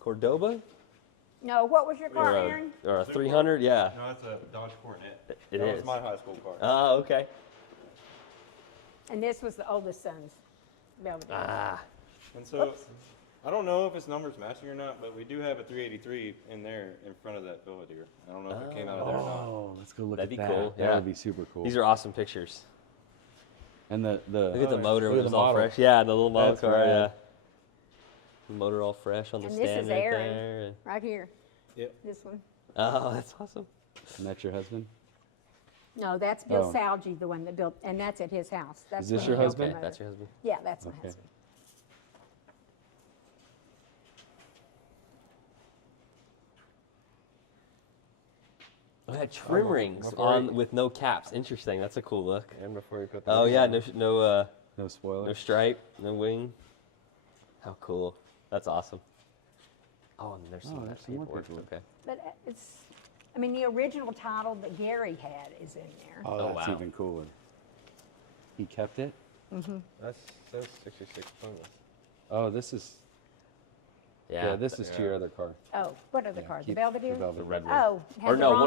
Cordoba No, what was your car, or Aaron? a 300. Yeah, No, it's a Dodge Coronet. it that is. was my high school car. Oh, okay. And this was the oldest son's Belvedere. Ah, And so, I don't know if its numbers matching or not, but we do have a 383 in there in front of that Belvedere. I don't know if it came out of there or not. Oh, let's go look That'd at be that. cool, That yeah. would be super cool. these are awesome pictures. and the Look at the motor Look when at it was the all model. fresh. Yeah, the little model That's car. rad. Yeah. The motor all fresh on the And this stand is right Aaron. there. Right here. Yep. This one. Oh, that's awesome. And that's your husband? No, that's Bill Oh. Salgi, the one that built, and that's at his house. That's Is this when your he built the husband? Okay, motor. that's your husband. Yeah, that's my Okay. husband. Oh, yeah, trim rings before on you- with no caps. Interesting. That's a cool look. And before you put the. Oh wing yeah, on. no No spoiler. no stripe, no wing. How cool. That's awesome. Oh, and there's some, Oh, there's some more paperwork. paperwork. Okay. But it's, I mean, the original title that Gary had is in there. Oh, Oh, that's wow. even cooler. He kept it? That's 66 Plymouth. Oh, this is. Yeah, this is to your other car. Oh, what other Yeah, car? The keep Belvedere? The Belvedere. The red one. Oh. had Or the no, wrong-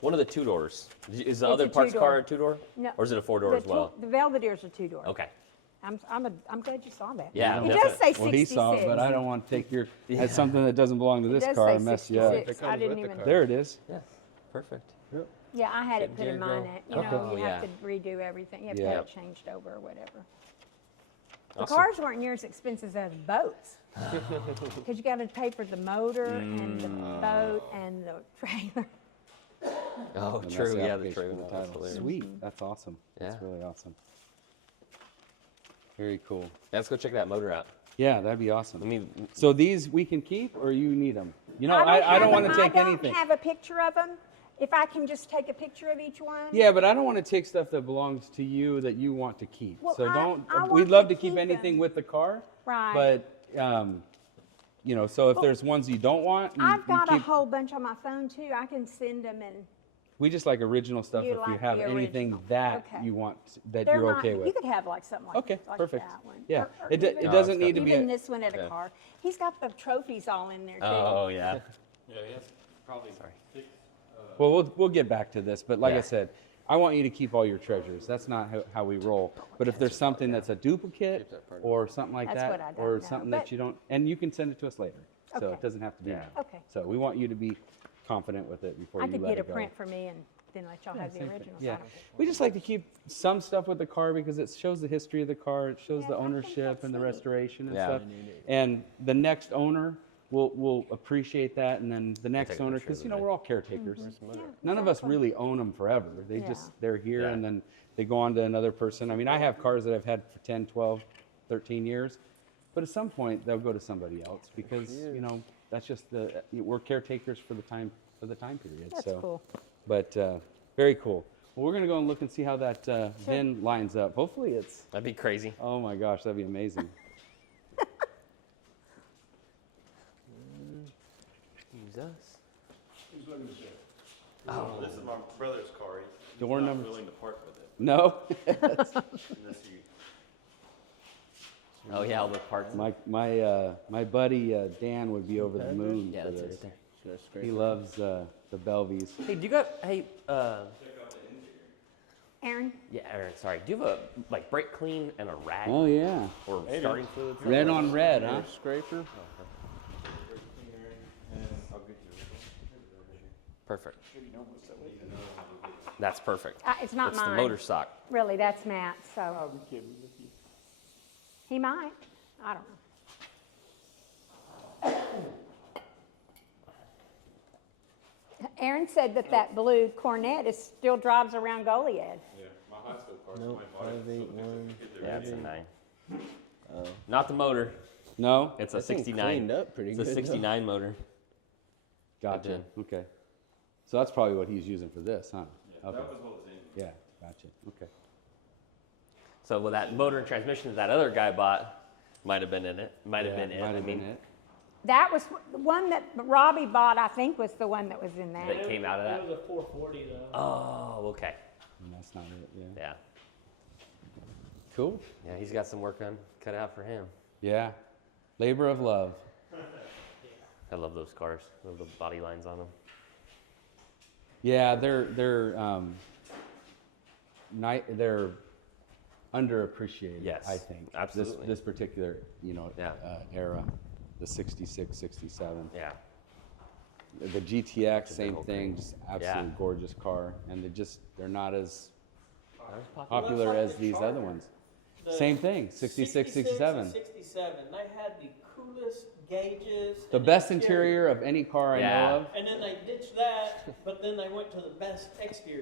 one of the two doors. Is the It's other a parts two-door. car a two door? No. Or is it a four door the as well? The Belvedere's a two-door. Okay. I'm glad you saw that. Yeah, It that's does it. say 66. Well, he saw it, but I don't want to take your. As something that doesn't belong to It this does car say and mess you up. 66. It I comes didn't with the even. car. There it is. Yeah. Perfect. Yeah, I had it Get put in gear mine. grill. You know, Oh, you yeah. have to redo everything. You have to Yeah. have it changed over or whatever. The Awesome. cars weren't near as expensive as boats. Because you got to pay for the motor and the boat and the trailer. Oh, And that's true. Yeah, the application trailer. for the That's title. hilarious. Sweet. That's awesome. That's Yeah. really awesome. Very cool. Let's go check that motor out. Yeah, that'd be awesome. Let me. So these we can keep, or you need them? You know, I don't want to take anything. I don't have a picture of them. If I can just take a picture of each one. Yeah, but I don't want to take stuff that belongs to you that you want to keep. Well, So I don't. want We'd to love to keep keep anything them. with the car. Right. But you know, so if there's ones you don't want, I've got a keep, whole bunch on my phone too. I can send them and we just like original stuff. You If you like have the anything original. that Okay. you want, that they're you're not- okay with. You could have like something like, Okay, like perfect. that one. Yeah, Or it even- doesn't need to be. Even A, this one at a Yeah. car. He's got the trophies all in there too. Oh yeah. Yeah, yes, probably. Six, well, we'll get back to this, but like I Yeah. said, I want you to keep all your treasures. That's not how we roll. But if there's something that's a duplicate Keep that part. or something like That's that, what I don't or know, something but- that you don't, and you can send it to us later. So Okay. it doesn't have to be Yeah. now. Okay. So we want you to be confident with it before I you could let get a it go. print for me and then let y'all have the originals. Yeah, I don't care. we just like to keep some stuff with the car because it shows the history of the car, it shows Yeah, the I think ownership that's and the neat. restoration and Yeah. stuff. And the next owner will appreciate that, and then the next take a owner, picture of because the we're all caretakers. Yeah, None of us exactly. really own them forever. Yeah. They're here Yeah. and then they go on to another person. I mean, I have cars that I've had for 10, 12, 13 years, but at some point they'll go to somebody else because, that's just we're caretakers for the time period. That's so. cool. But very cool. Well, we're going to go and look and see how that VIN lines up. Hopefully it's, That'd be crazy. oh my gosh, that'd be amazing. Use us. Who's looking at that? Oh, This is my brother's car. He's Door not numbers. willing to part with it No? unless you. oh yeah, all the parts. My buddy Dan would be over the moon Yeah, for that's it this. right there. He loves the Belvies. Hey, do you got? Hey, Aaron, yeah, Aaron. Sorry. Do you have a like brake clean and a rag Oh yeah. or starting fluid? Red on red, huh? Scraper. Perfect. That's perfect. it's not It's mine. the motor stock. Really, that's Matt's. So Oh, we kidding, look at you. he might. I don't know. Aaron said that blue Cornet still drives around Goliad. Yeah, my high school car. Nope, somebody bought it, 581. Yeah, it's a 9. Not the motor. No? It's a That thing 69. cleaned up pretty It's good, a though. 69 motor. Gotcha. did. Okay. So that's probably what he's using for this, huh? Yeah, Okay. that was what was in. Yeah, gotcha. Okay. So with that motor and transmission that other guy bought, might have been in it. Might have been it. Might I have mean, been it. That was the one that Robbie bought. I think was the one that was in That that. came out of that? It was a 440 though. Oh, okay. And that's not it, yeah. Yeah. Cool. Yeah, he's got some work cut out for him. Yeah. Labor of love. I love those cars. I love the body lines on them. Yeah, they're underappreciated. Yes, I think absolutely. This particular Yeah. era, the 66, 67. Yeah. The GTX, It's a same big thing, thing. just absolutely Yeah. gorgeous car, and they're not as Not as popular. popular like as the these other Charger. ones. The Same thing, 66, 67. and 67. They had the coolest gauges. The and best interior of any car I Yeah. know of. And then they ditched that, but then they went to the best exterior.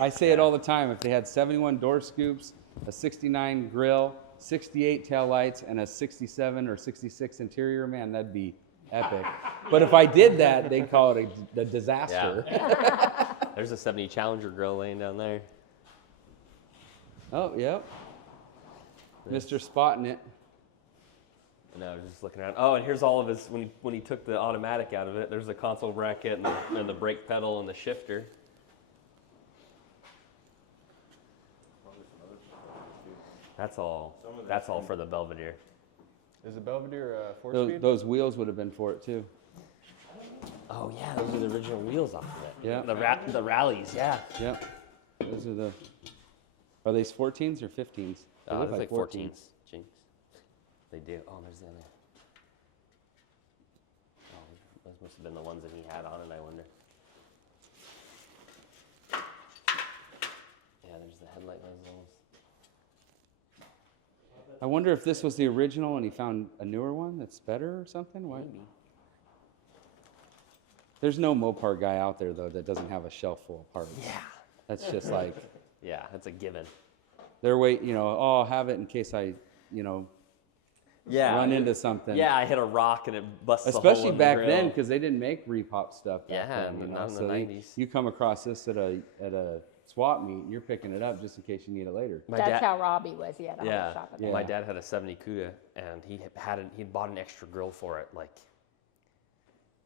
I say it all the time. If they had 71 door scoops, a 69 grill, 68 taillights, and a 67 or 66 interior, man, that'd be epic. But if I did that, they'd call it a disaster. There's a 70 Challenger grill laying down there. Oh, yep. Mr. Spotting it. And I was just looking around. Oh, and here's all of his, when he took the automatic out of it, there's the console bracket and the brake pedal and the shifter. That's all for the Belvedere. Is the Belvedere 4-speed? Those wheels would have been for it too. Oh yeah, those are the original wheels off of it. Yeah. The rallies, yeah. Yep. Those are are these 14s or 15s? They look It's like 14s. Jinx. They do. Oh, there's the other. Oh, those must have been the ones that he had on it, I wonder. Yeah, there's the headlight bezels. I wonder if this was the original and he found a newer one that's better or something? Why? Maybe. There's no Mopar guy out there, though, that doesn't have a shelf full of parts. Yeah. That's just like, Yeah, that's a given. they're waiting, I'll have it in case I, Yeah. run into something. Yeah, I hit a rock and it busts a hole Especially in the back grill. then, because they didn't make repop stuff back Yeah, then. not in the So 90s. You come across this at a swap meet, and you're picking it up just in case you need it later. My That's dad, how Robbie was. He had a whole yeah, shop of Yeah. that. my dad had a 70 Cuda and he'd bought an extra grill for it like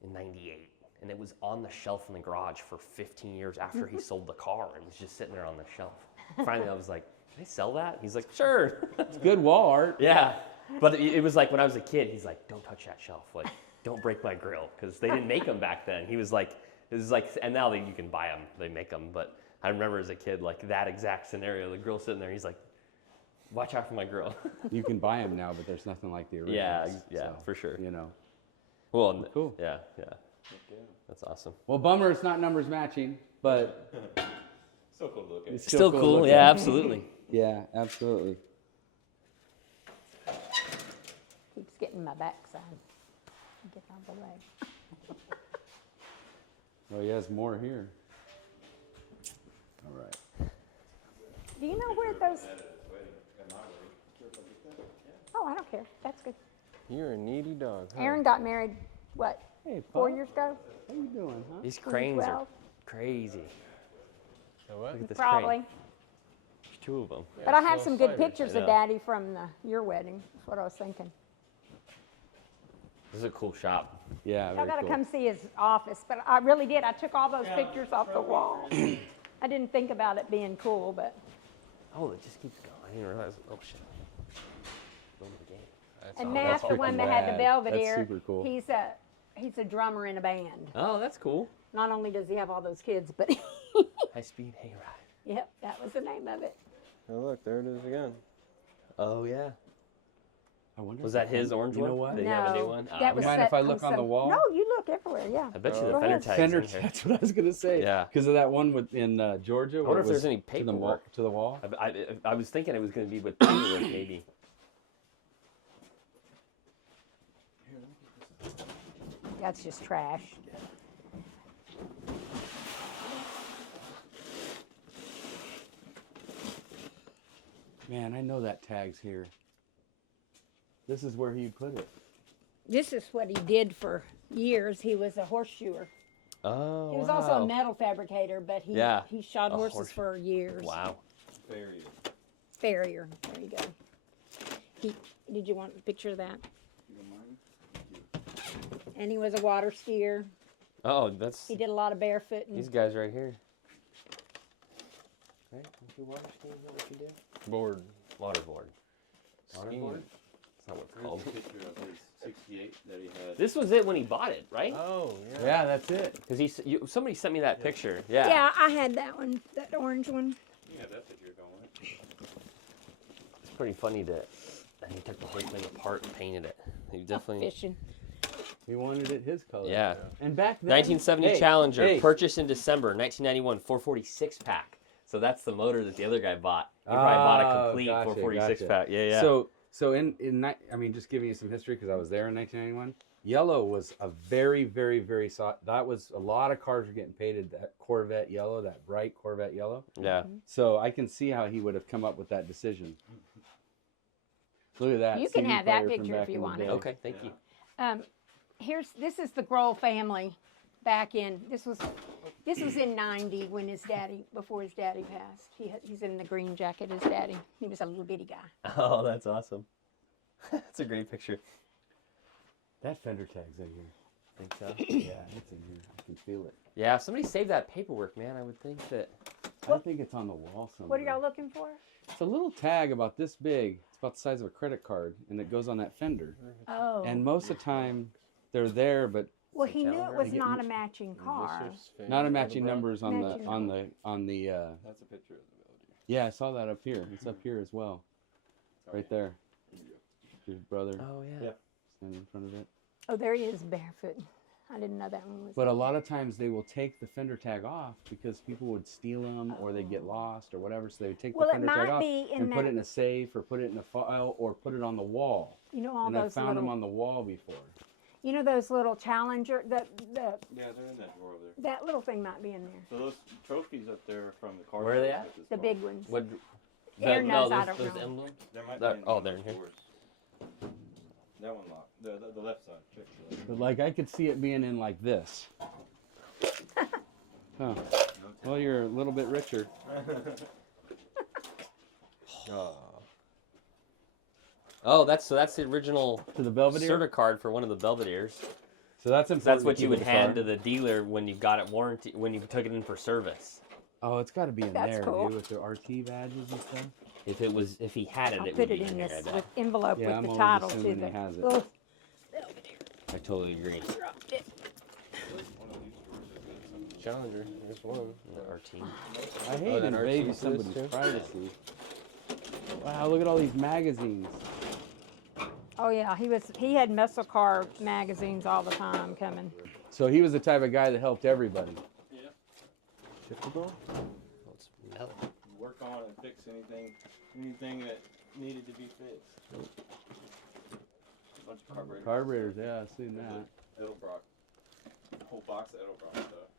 in 98. And it was on the shelf in the garage for 15 years after he sold the car and it was just sitting there on the shelf. Finally, I was like, can I sell that? He's like, sure. It's good wall art. Yeah. But it was like when I was a kid, he's like, don't touch that shelf. Like, don't break my grill. Because they didn't make them back then. He was like, and now you can buy them. They make them. But I remember as a kid, like that exact scenario, the grill sitting there. He's like, watch out for my grill. You can buy them now, but there's nothing like the originals. Yeah, for sure. Well, Well, cool. Yeah. That's awesome. Well, bummer it's not numbers matching, but Still cool to look at. It's Still to cool. look Yeah, at. absolutely. Yeah, absolutely. Keeps getting my backside. Get out of the way. Oh, he has more here. All right. Do you know where those? Oh, I don't care. That's good. You're a needy dog. Huh? Aaron got married, what, Hey, 4 Pop. years ago? How you doing, huh? These cranes are 2012? crazy. So what? Look at this Probably. crane. There's 2 of them. But I have some good slow-sided. pictures I of know. Daddy from your wedding. That's what I was thinking. This is a cool shop. Yeah, Y'all very got to cool. come see his office. But I really did. I took all those pictures off the wall. I didn't think about it being cool, but. Oh, it just keeps going. I didn't realize. Oh shit. Go to the game. And all- Matt, that's the one that had the rad. That's Belvedere, super cool. he's a drummer in a band. Oh, that's cool. Not only does he have all those kids, but High speed hayride. yep, that was the name of it. Oh, look, there it is again. Oh yeah. I wonder Was if that his orange you one? know what? Did he have a new one? Ah, that was mind set if I from look on the some- wall? No, you look everywhere. Yeah. I bet you Go the fender ahead. tags Fender, in here. that's what I was gonna say. Yeah. Because of that one in Georgia. I where wonder it if there's was any to the wall. paperwork. To the wall. I was thinking it was going to be with paperwork maybe. That's just trash. Man, I know that tag's here. This is where he put it. This is what he did for years. He was a horseshoer. Oh, He was wow. also a metal fabricator, but he shot A horses horse- for years. Wow. Farrier. There you go. Did you want a picture of that? And he was a water skier. Oh, that's He did a lot of barefooting. these guys right here. Right? If you water skiing, is that what you do? Board. Waterboard. Skiing. Waterboard? That's not what it's called. Picture of his 68 that he had. This was it when he bought it, right? Oh, yeah. Yeah, that's it. Because somebody sent me that picture. Yeah. Yeah, I had that one, that orange one. You had that picture going. It's pretty funny that he took the whole thing apart and painted it. He definitely. Fishing. He wanted it his color. Yeah. And back then. 1970 Hey, Challenger, hey. purchased in December, 1991, 446 pack. So that's the motor that the other guy bought. He probably bought a complete gotcha, 446 gotcha. pack. Yeah, yeah. So I mean, just giving you some history because I was there in 1991. Yellow was a very, very, very that was a lot of cars were getting painted that Corvette yellow, that bright Corvette yellow. yeah. So I can see how he would have come up with that decision. Look at that. You can CD have that player from picture if back you in the want it. day. Okay, thank you. This is the Grohl family back in, this was in 90 when before his daddy passed. He's in the green jacket, his daddy. He was a little bitty guy. Oh, that's awesome. That's a great picture. That fender tag's in here. Think so? Yeah, it's in here. I can feel it. Yeah, if somebody saved that paperwork, man, I would think that. I think it's on the wall somewhere. What are y'all looking for? It's a little tag about this big. It's about the size of a credit card, and it goes on that fender. Oh. And most of the time, they're there, but Well, he knew it was Get- not a matching car. not a matching numbers on the Matching on the on the. That's a picture of the Belvedere. Yeah, I saw that up here. It's up here as well, right there. Your brother Oh, yeah. Yeah. standing in front of it. Oh, there he is, barefoot. I didn't know that one was. But a lot of times they will take the fender tag off because people would steal them or they'd get lost or whatever. So they would take Well, the it fender tag might off be in and put that- it in a safe or put it in a file or put it on the wall. You know all And I those found them little. on the wall before. You know those little Challenger. Yeah, they're in that drawer over there. That little thing might be in there. So those trophies up there are from the car. Where are they shows at? this The car. big ones. What? Aaron knows, I those, don't those know. emblems? There might That- be in oh, one they're of in the here. drawers. That one locked. The left side. Check the left. But like I could see it being in like this. Huh. Well, you're a little bit richer. Oh, that's the original To the Belvedere. Certa card for one of the Belvederes. So that's important. That's what to you keep would in the hand car. to the dealer when you got it warranty, when you took it in for service. Oh, it's got to be in That's there, cool. dude, with the RT badges and stuff. If he had it, I'll it put would it be in there, I this bet. with envelope Yeah, I'm with the always title to assuming the. he has it. Oh, I totally agree. dropped it. Challenger. There's one. The RT. I hate that invading RT somebody's too? privacy. Wow, look at all these magazines. Oh yeah, he had muscle car magazines all the time coming. So he was the type of guy that helped everybody. Typical. It's metal. Work on and fix anything that needed to be fixed. A bunch of carburetors. Carburetors, yeah, I've seen that. Edelbrock. A whole box of Edelbrock stuff.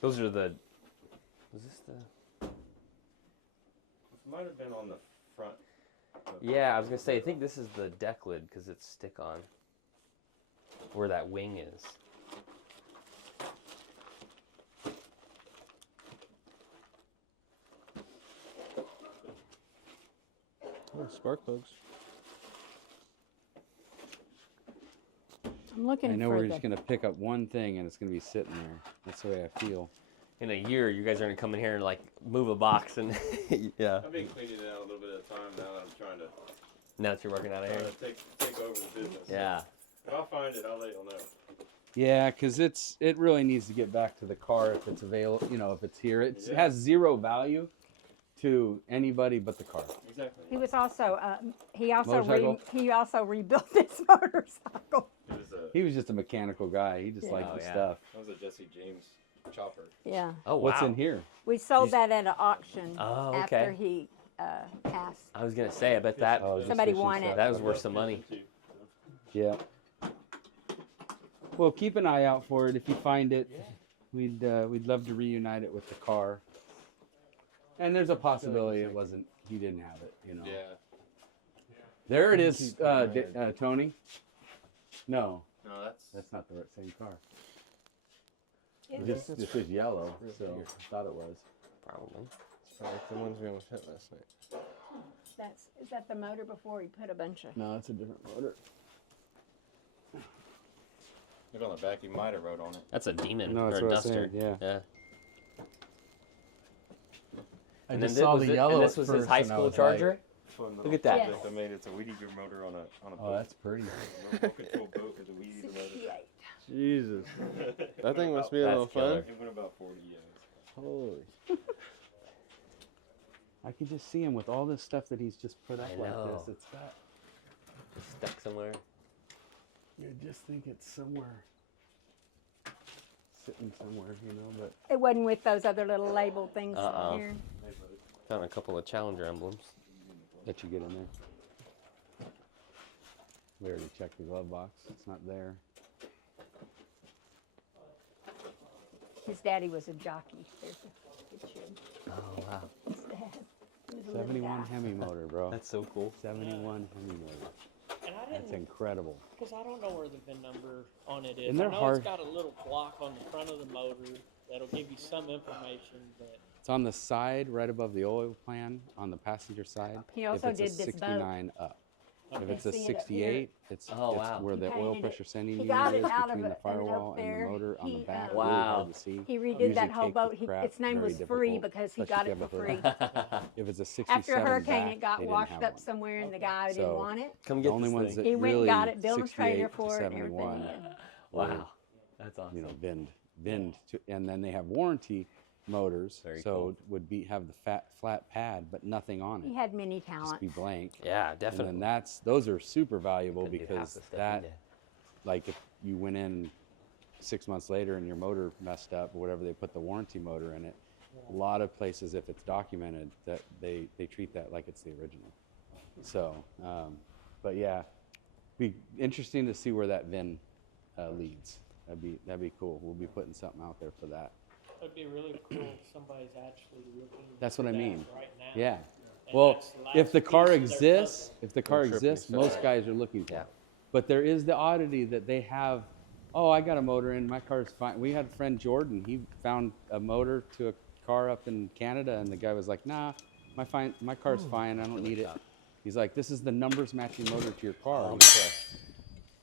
Those are the. Was this the? This might have been on the front. Yeah, I was gonna say. I think this is the deck lid because it's stick on. Where that wing is. Oh, spark plugs. I'm looking I know for we're the. just gonna pick up one thing and it's gonna be sitting there. That's the way I feel. In a year, you guys are gonna come in here and like move a box and yeah. I've been cleaning it out a little bit at a time now that I'm trying to Now that you're working out of here. take over the business. Yeah. If I find it, I'll let you know. Yeah, because it really needs to get back to the car if it's available. You know, if it's here, it has zero value to anybody but the car. Exactly. He was also Motorcycle? he also rebuilt his motorcycle. He was just a mechanical guy. He just Yeah. liked Oh, the yeah. stuff. That was a Jesse James chopper. Yeah, Oh wow. What's in here? we sold that at an auction Oh, after okay. he passed. I was gonna say. I bet that Oh, just Somebody fishing won stuff. it. that was worth some money. Yeah. Well, keep an eye out for it. If you find it, we'd love to reunite it with the car. And there's a possibility it wasn't. He didn't have it. You know. Yeah. There it is, Tony. No, No, that's not the same car. This is yellow, so I thought it was. Probably. It's probably like the ones we almost hit last night. Is that the motor before he put a bunch of? No, it's a different motor. Look on the back, he might have wrote on it. That's a demon No, or that's a what I was duster. saying, yeah. I And just then saw was the it- yellow. And this was his high school charger. Look at that. Yes. They made it's a weed eater motor on a Oh, boat. that's pretty. Remote control boat with a weed eater motor. 68. Jesus. That thing must be a That's little killer. fun. It went about 40 years. Holy. I could just see him with all this stuff that he's just put up I like know. this. It's got. Just stuck somewhere. You just think it's somewhere. Sitting somewhere, you know, but. It wasn't with those other little label things Uh-oh. here. Found a couple of Challenger emblems. Let you get in there. We already checked the glove box. It's not there. His daddy was a jockey. There's a picture of Oh wow. his dad. He was a little 71 guy. Hemi motor, bro. That's so cool. 71 Hemi motor. And I That's didn't, incredible. because I don't know where the VIN number on it is. And they're I know hard- it's got a little block on the front of the motor that'll give you some information, but It's on the side, right above the oil pan, on the passenger side. He also if it's did a this boat. 69 up. If Okay. it's a See it up here? 68, it's Oh, wow. where the He oil painted it. pressure sending He unit got is it out of between the it and up firewall and the there, motor on the he, back. uh, Really hard Wow. to see. He redid Usually that whole caked boat. with crap, Its name very was free difficult, because he especially got if it you for have a free. hood. If it's a 67 After a hurricane, back, it got they didn't washed have up one. somewhere, and the guy didn't So, want it. Come The get only this ones thing. that He went and really got it, built a 68 trailer to for it and 71 everything. Wow. That's awesome. you know, binned to, and then they have warranty motors, Very so cool. it would have the flat pad, but nothing on He it. had many Just talents. be blank. Yeah, And definitely. then those are super valuable Couldn't do half because the stuff he that, did. like if you went in 6 months later and your motor messed up or whatever, they put the warranty motor in it. A lot of places, if it's documented, that they treat that like it's the original. So, but yeah, be interesting to see where that VIN leads. That'd be cool. We'll be putting something out there for that. it'd be really cool if somebody's actually looking. That's what I for that mean. Right now. Yeah. And Well, that's the if last the car piece of their exists, puzzle. if the car Tripping exists, stuff. most guys are looking for Yeah. it. But there is the oddity that they have. Oh, I got a motor in my car's fine. We had a friend Jordan. He found a motor to a car up in Canada, and the guy was like, "Nah, my car's fine. I don't need it." He's like, "This is the numbers matching motor to your car.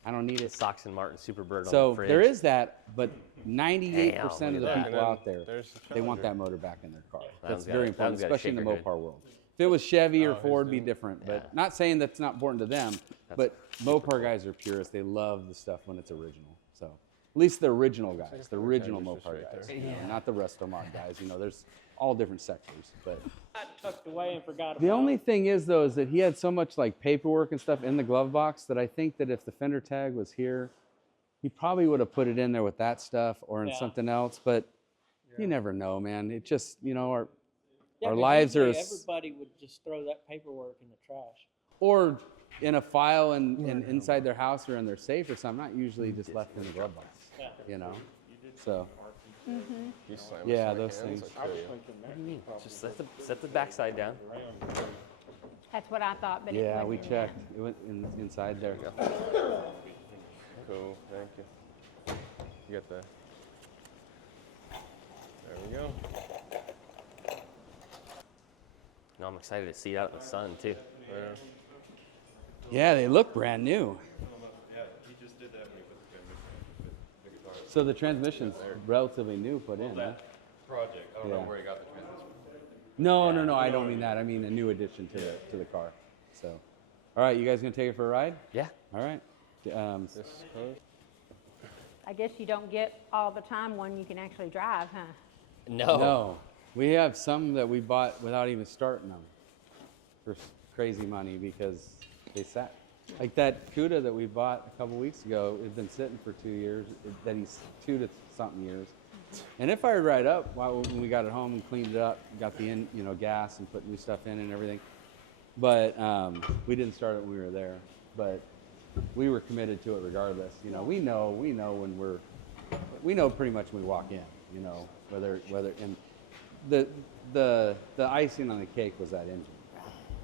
I don't need The it." Sox and Martin Superbird on the So fridge. there is that, but 98% of the Damn, look at people that. out there, There's the they want Challenger. that motor back in their car. That That's one's very got- that important, one's got a especially in the shaker Mopar world. If it was Chevy or his Ford, be name? different. Yeah. But not saying that's not important to them. But Mopar guys are purists. They love the stuff when it's original. So at least the original guys, the original Challenger's just Mopar right guys, there. you know, not the resto mod guys. You know, there's all different sectors. But I tucked away and forgot about the only it. thing is, though, is that he had so much like paperwork and stuff in the glove box that I think that if the fender tag was here, he probably would have put it in there with that stuff or in Yeah. something else, but you never know, man. It just, you know, our 'cause lives are usually everybody would just throw that paperwork in the trash. or in a file and inside their house or in their safe or something, not usually just left in the glove box, Yeah. you know? So, You slam Yeah, us in the those cans, things. I'll kill you. What do you mean? Just set the backside down. That's what I thought, but it yeah, wasn't we in checked. It went inside there. Cool, thank you. You got the. There we go. No, I'm excited to see it out in the sun too. Yeah, they look brand new. Yeah, he just did that when he put the transmission in, the guitar. So the transmission's relatively new put in, huh? Project, I don't Yeah. know where he got the transmission. No, I don't mean that. I mean a new addition to the car. So, all right, you guys gonna take it for a ride? Yeah. All right. This close. I guess you don't get all the time one you can actually drive, huh? No, we have some that we bought without even starting them for crazy money because they sat. Like that Cuda that we bought a couple weeks ago, it's been sitting for 2 years. That he's 2 to something years. And it fired right up when we got it home and cleaned it up, got the gas and put new stuff in and everything. But we didn't start it when we were there. But we were committed to it regardless. You know, we know when we know pretty much when we walk in. You know, whether and the icing on the cake was that engine.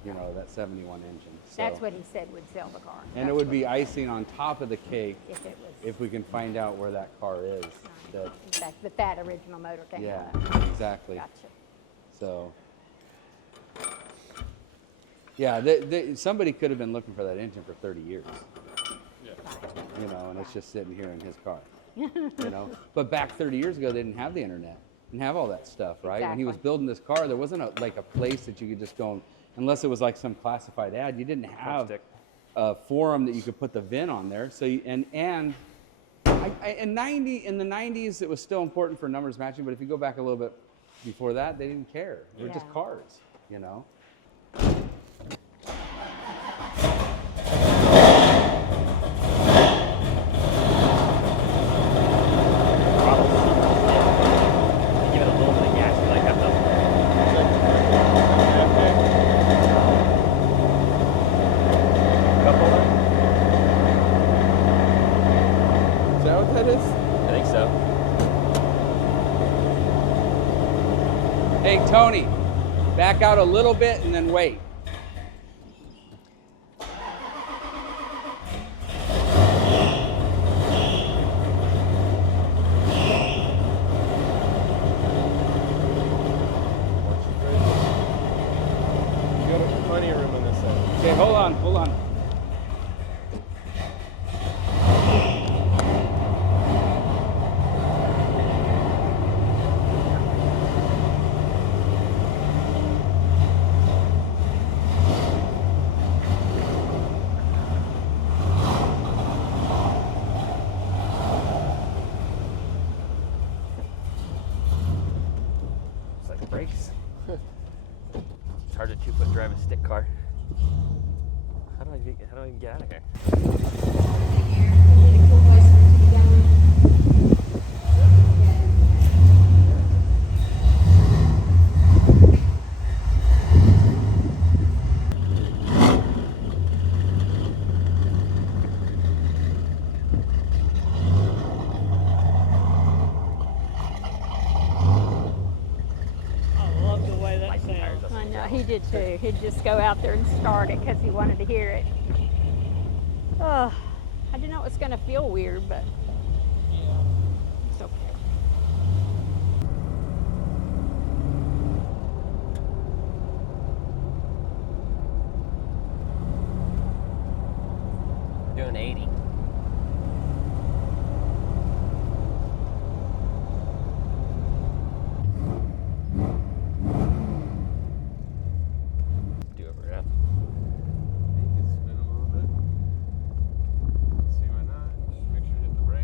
You know, that 71 engine. So. That's what he said would sell the car. And it would be icing on top of the cake If it was. if we can find out where that car is. That, Exactly, but that original motor came yeah, out of. exactly. Gotcha. So, yeah, somebody could have been looking for that engine for 30 years. You know, and it's just sitting here in his car. You know, but back 30 years ago, they didn't have the internet, didn't have all that stuff, right? When he was Exactly. building this car, there wasn't a place that you could just go, unless it was like some classified ad. You didn't have a forum that you could put the VIN on there. So in the 90s, it was still important for numbers matching, but if you go back a little bit before that, they didn't care. They were just Yeah. cars, you know. Give it a little bit of gas, you like have to. Is that what that is? I think so. Hey, Tony, back out a little bit and then wait. You got plenty of room on this side. Okay, hold on. It's like brakes. It's hard to 2-foot drive a stick car. How do I even get out of here? I love the way that Lights and tires, sounds. that's I what know, it he did too. He'd just go out there and start it because he wanted to hear it. Oh, I didn't know it was going to feel weird, but it's okay. Doing 80. Do over it. You can spin them a little bit. See why not? Just make sure you hit the brake.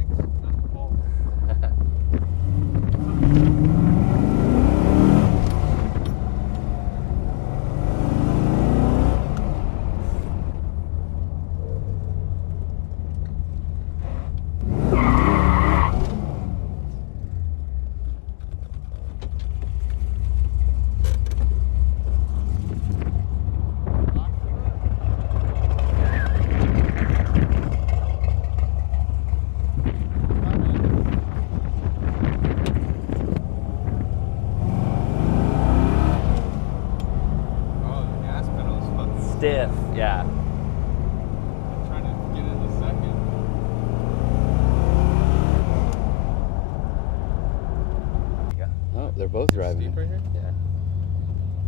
they're both driving it. Right here? Yeah.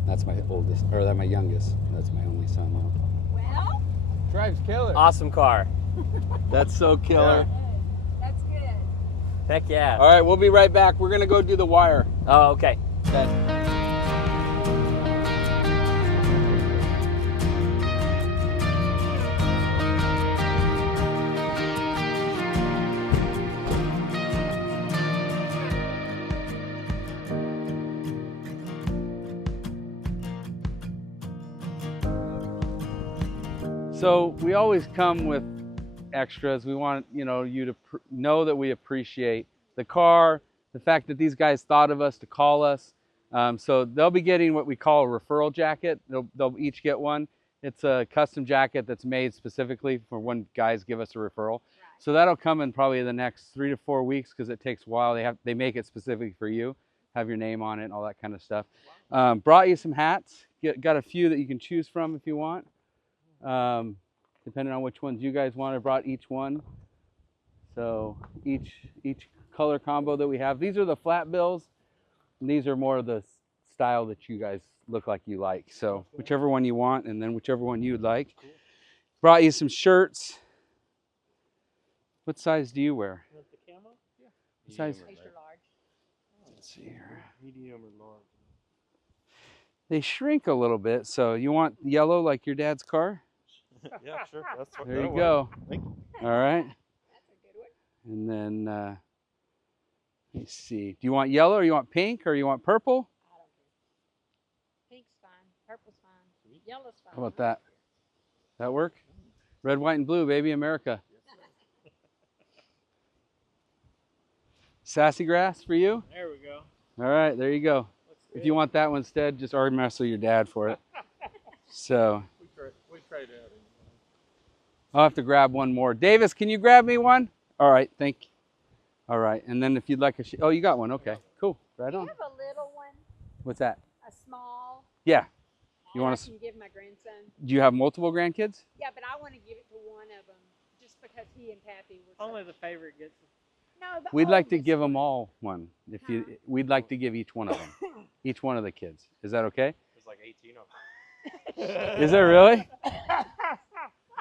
That's my oldest, or that's my youngest. That's my only son. Well, Drives killer. Awesome car. That's so killer. that's good. Heck yeah. All right, we'll be right back. We're gonna go do the wire. Oh, okay. So we always come with extras. We want you to know that we appreciate the car, the fact that these guys thought of us to call us. So they'll be getting what we call a referral jacket. They'll each get one. It's a custom jacket that's made specifically for when guys give us a referral. So that'll come in probably the next 3 to 4 weeks because it takes a while. They make it specifically for you, have your name on it, and all that kind of stuff. Brought you some hats. Got a few that you can choose from if you want. Depending on which ones you guys want, I brought each one. So each color combo that we have. These are the flat bills, and these are more of the style that you guys look like you like. So whichever one you want, and then whichever one you'd like. Brought you some shirts. What size do you wear? Want the camo? Yeah. What size? Extra large. Let's see here. Medium or large. They shrink a little bit. So you want yellow like your dad's car? Yeah, sure. That's what, There you that'll go. work. Thank you. All right. That's a good one. And then, let me see. Do you want yellow or you want pink or you want purple? I don't care. Pink's fine. Purple's fine. Yellow's fine. How about that? That work? Red, white, and blue, baby, America. Sassy grass for you? There we go. All right, there you go. If you want that one instead, just arm wrestle your dad for it. So We trade out. I'll have to grab one more. Davis, can you grab me one? All right, thank you. All right, and then if you'd like oh, you got one. Okay, cool. Right Do you on. have a little one? What's that? A small? Yeah. You that want I to? can give my grandson? Do you have multiple grandkids? Yeah, but I want to give it to one of them just because he and Pappy were so... Only the favorite gets it. No, the We'd like to oldest give them one. all one. We'd like to give each one of them, each one of the kids. Is that okay? There's like 18 of them. Is there really?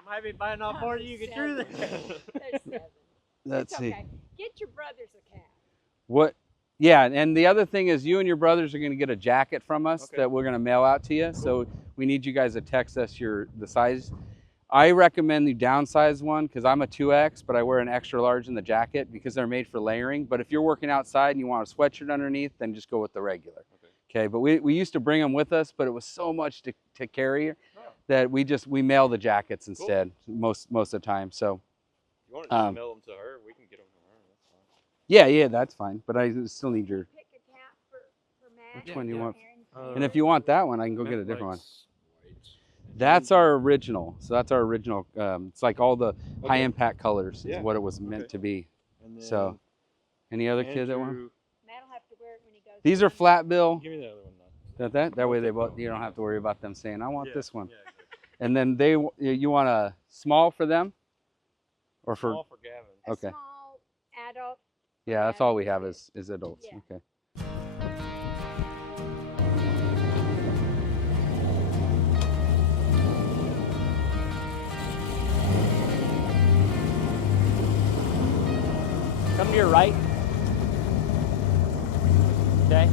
Might be buying off more than you can chew. There's 7. Let's It's see. okay. Get your brothers a cat. What? Yeah, and the other thing is you and your brothers are going to get a jacket from us Okay. that we're going to mail out to you. So we need you guys to text us the size. I recommend the downsize one because I'm a 2X, but I wear an extra large in the jacket because they're made for layering. But if you're working outside and you want a sweatshirt underneath, then just go with the regular. Okay, but we used to bring them with us, but it was so much to carry that we mail the jackets instead most of the time. So If you want to just mail them to her, we can get them to her. That's fine. yeah, that's fine. But I still need your. Pick a cat for Matt. Which one do you want? Aaron. And if you want that one, I can go get a different one. That's our original. So that's our original. It's like all the high impact colors is Yeah. what it was meant Okay. to be. And then So, any other kids that want? Andrew- Matt'll have to wear it when he goes. These are flat bill. Give me the other one now. That way they both, you don't have to worry about them saying I want Yeah, this one. Yeah, exactly. And then you want a small for them, or for Small for Gavin. A okay. small adult. Yeah, that's all we have is adults. Yeah. Okay. Come to your right. Okay.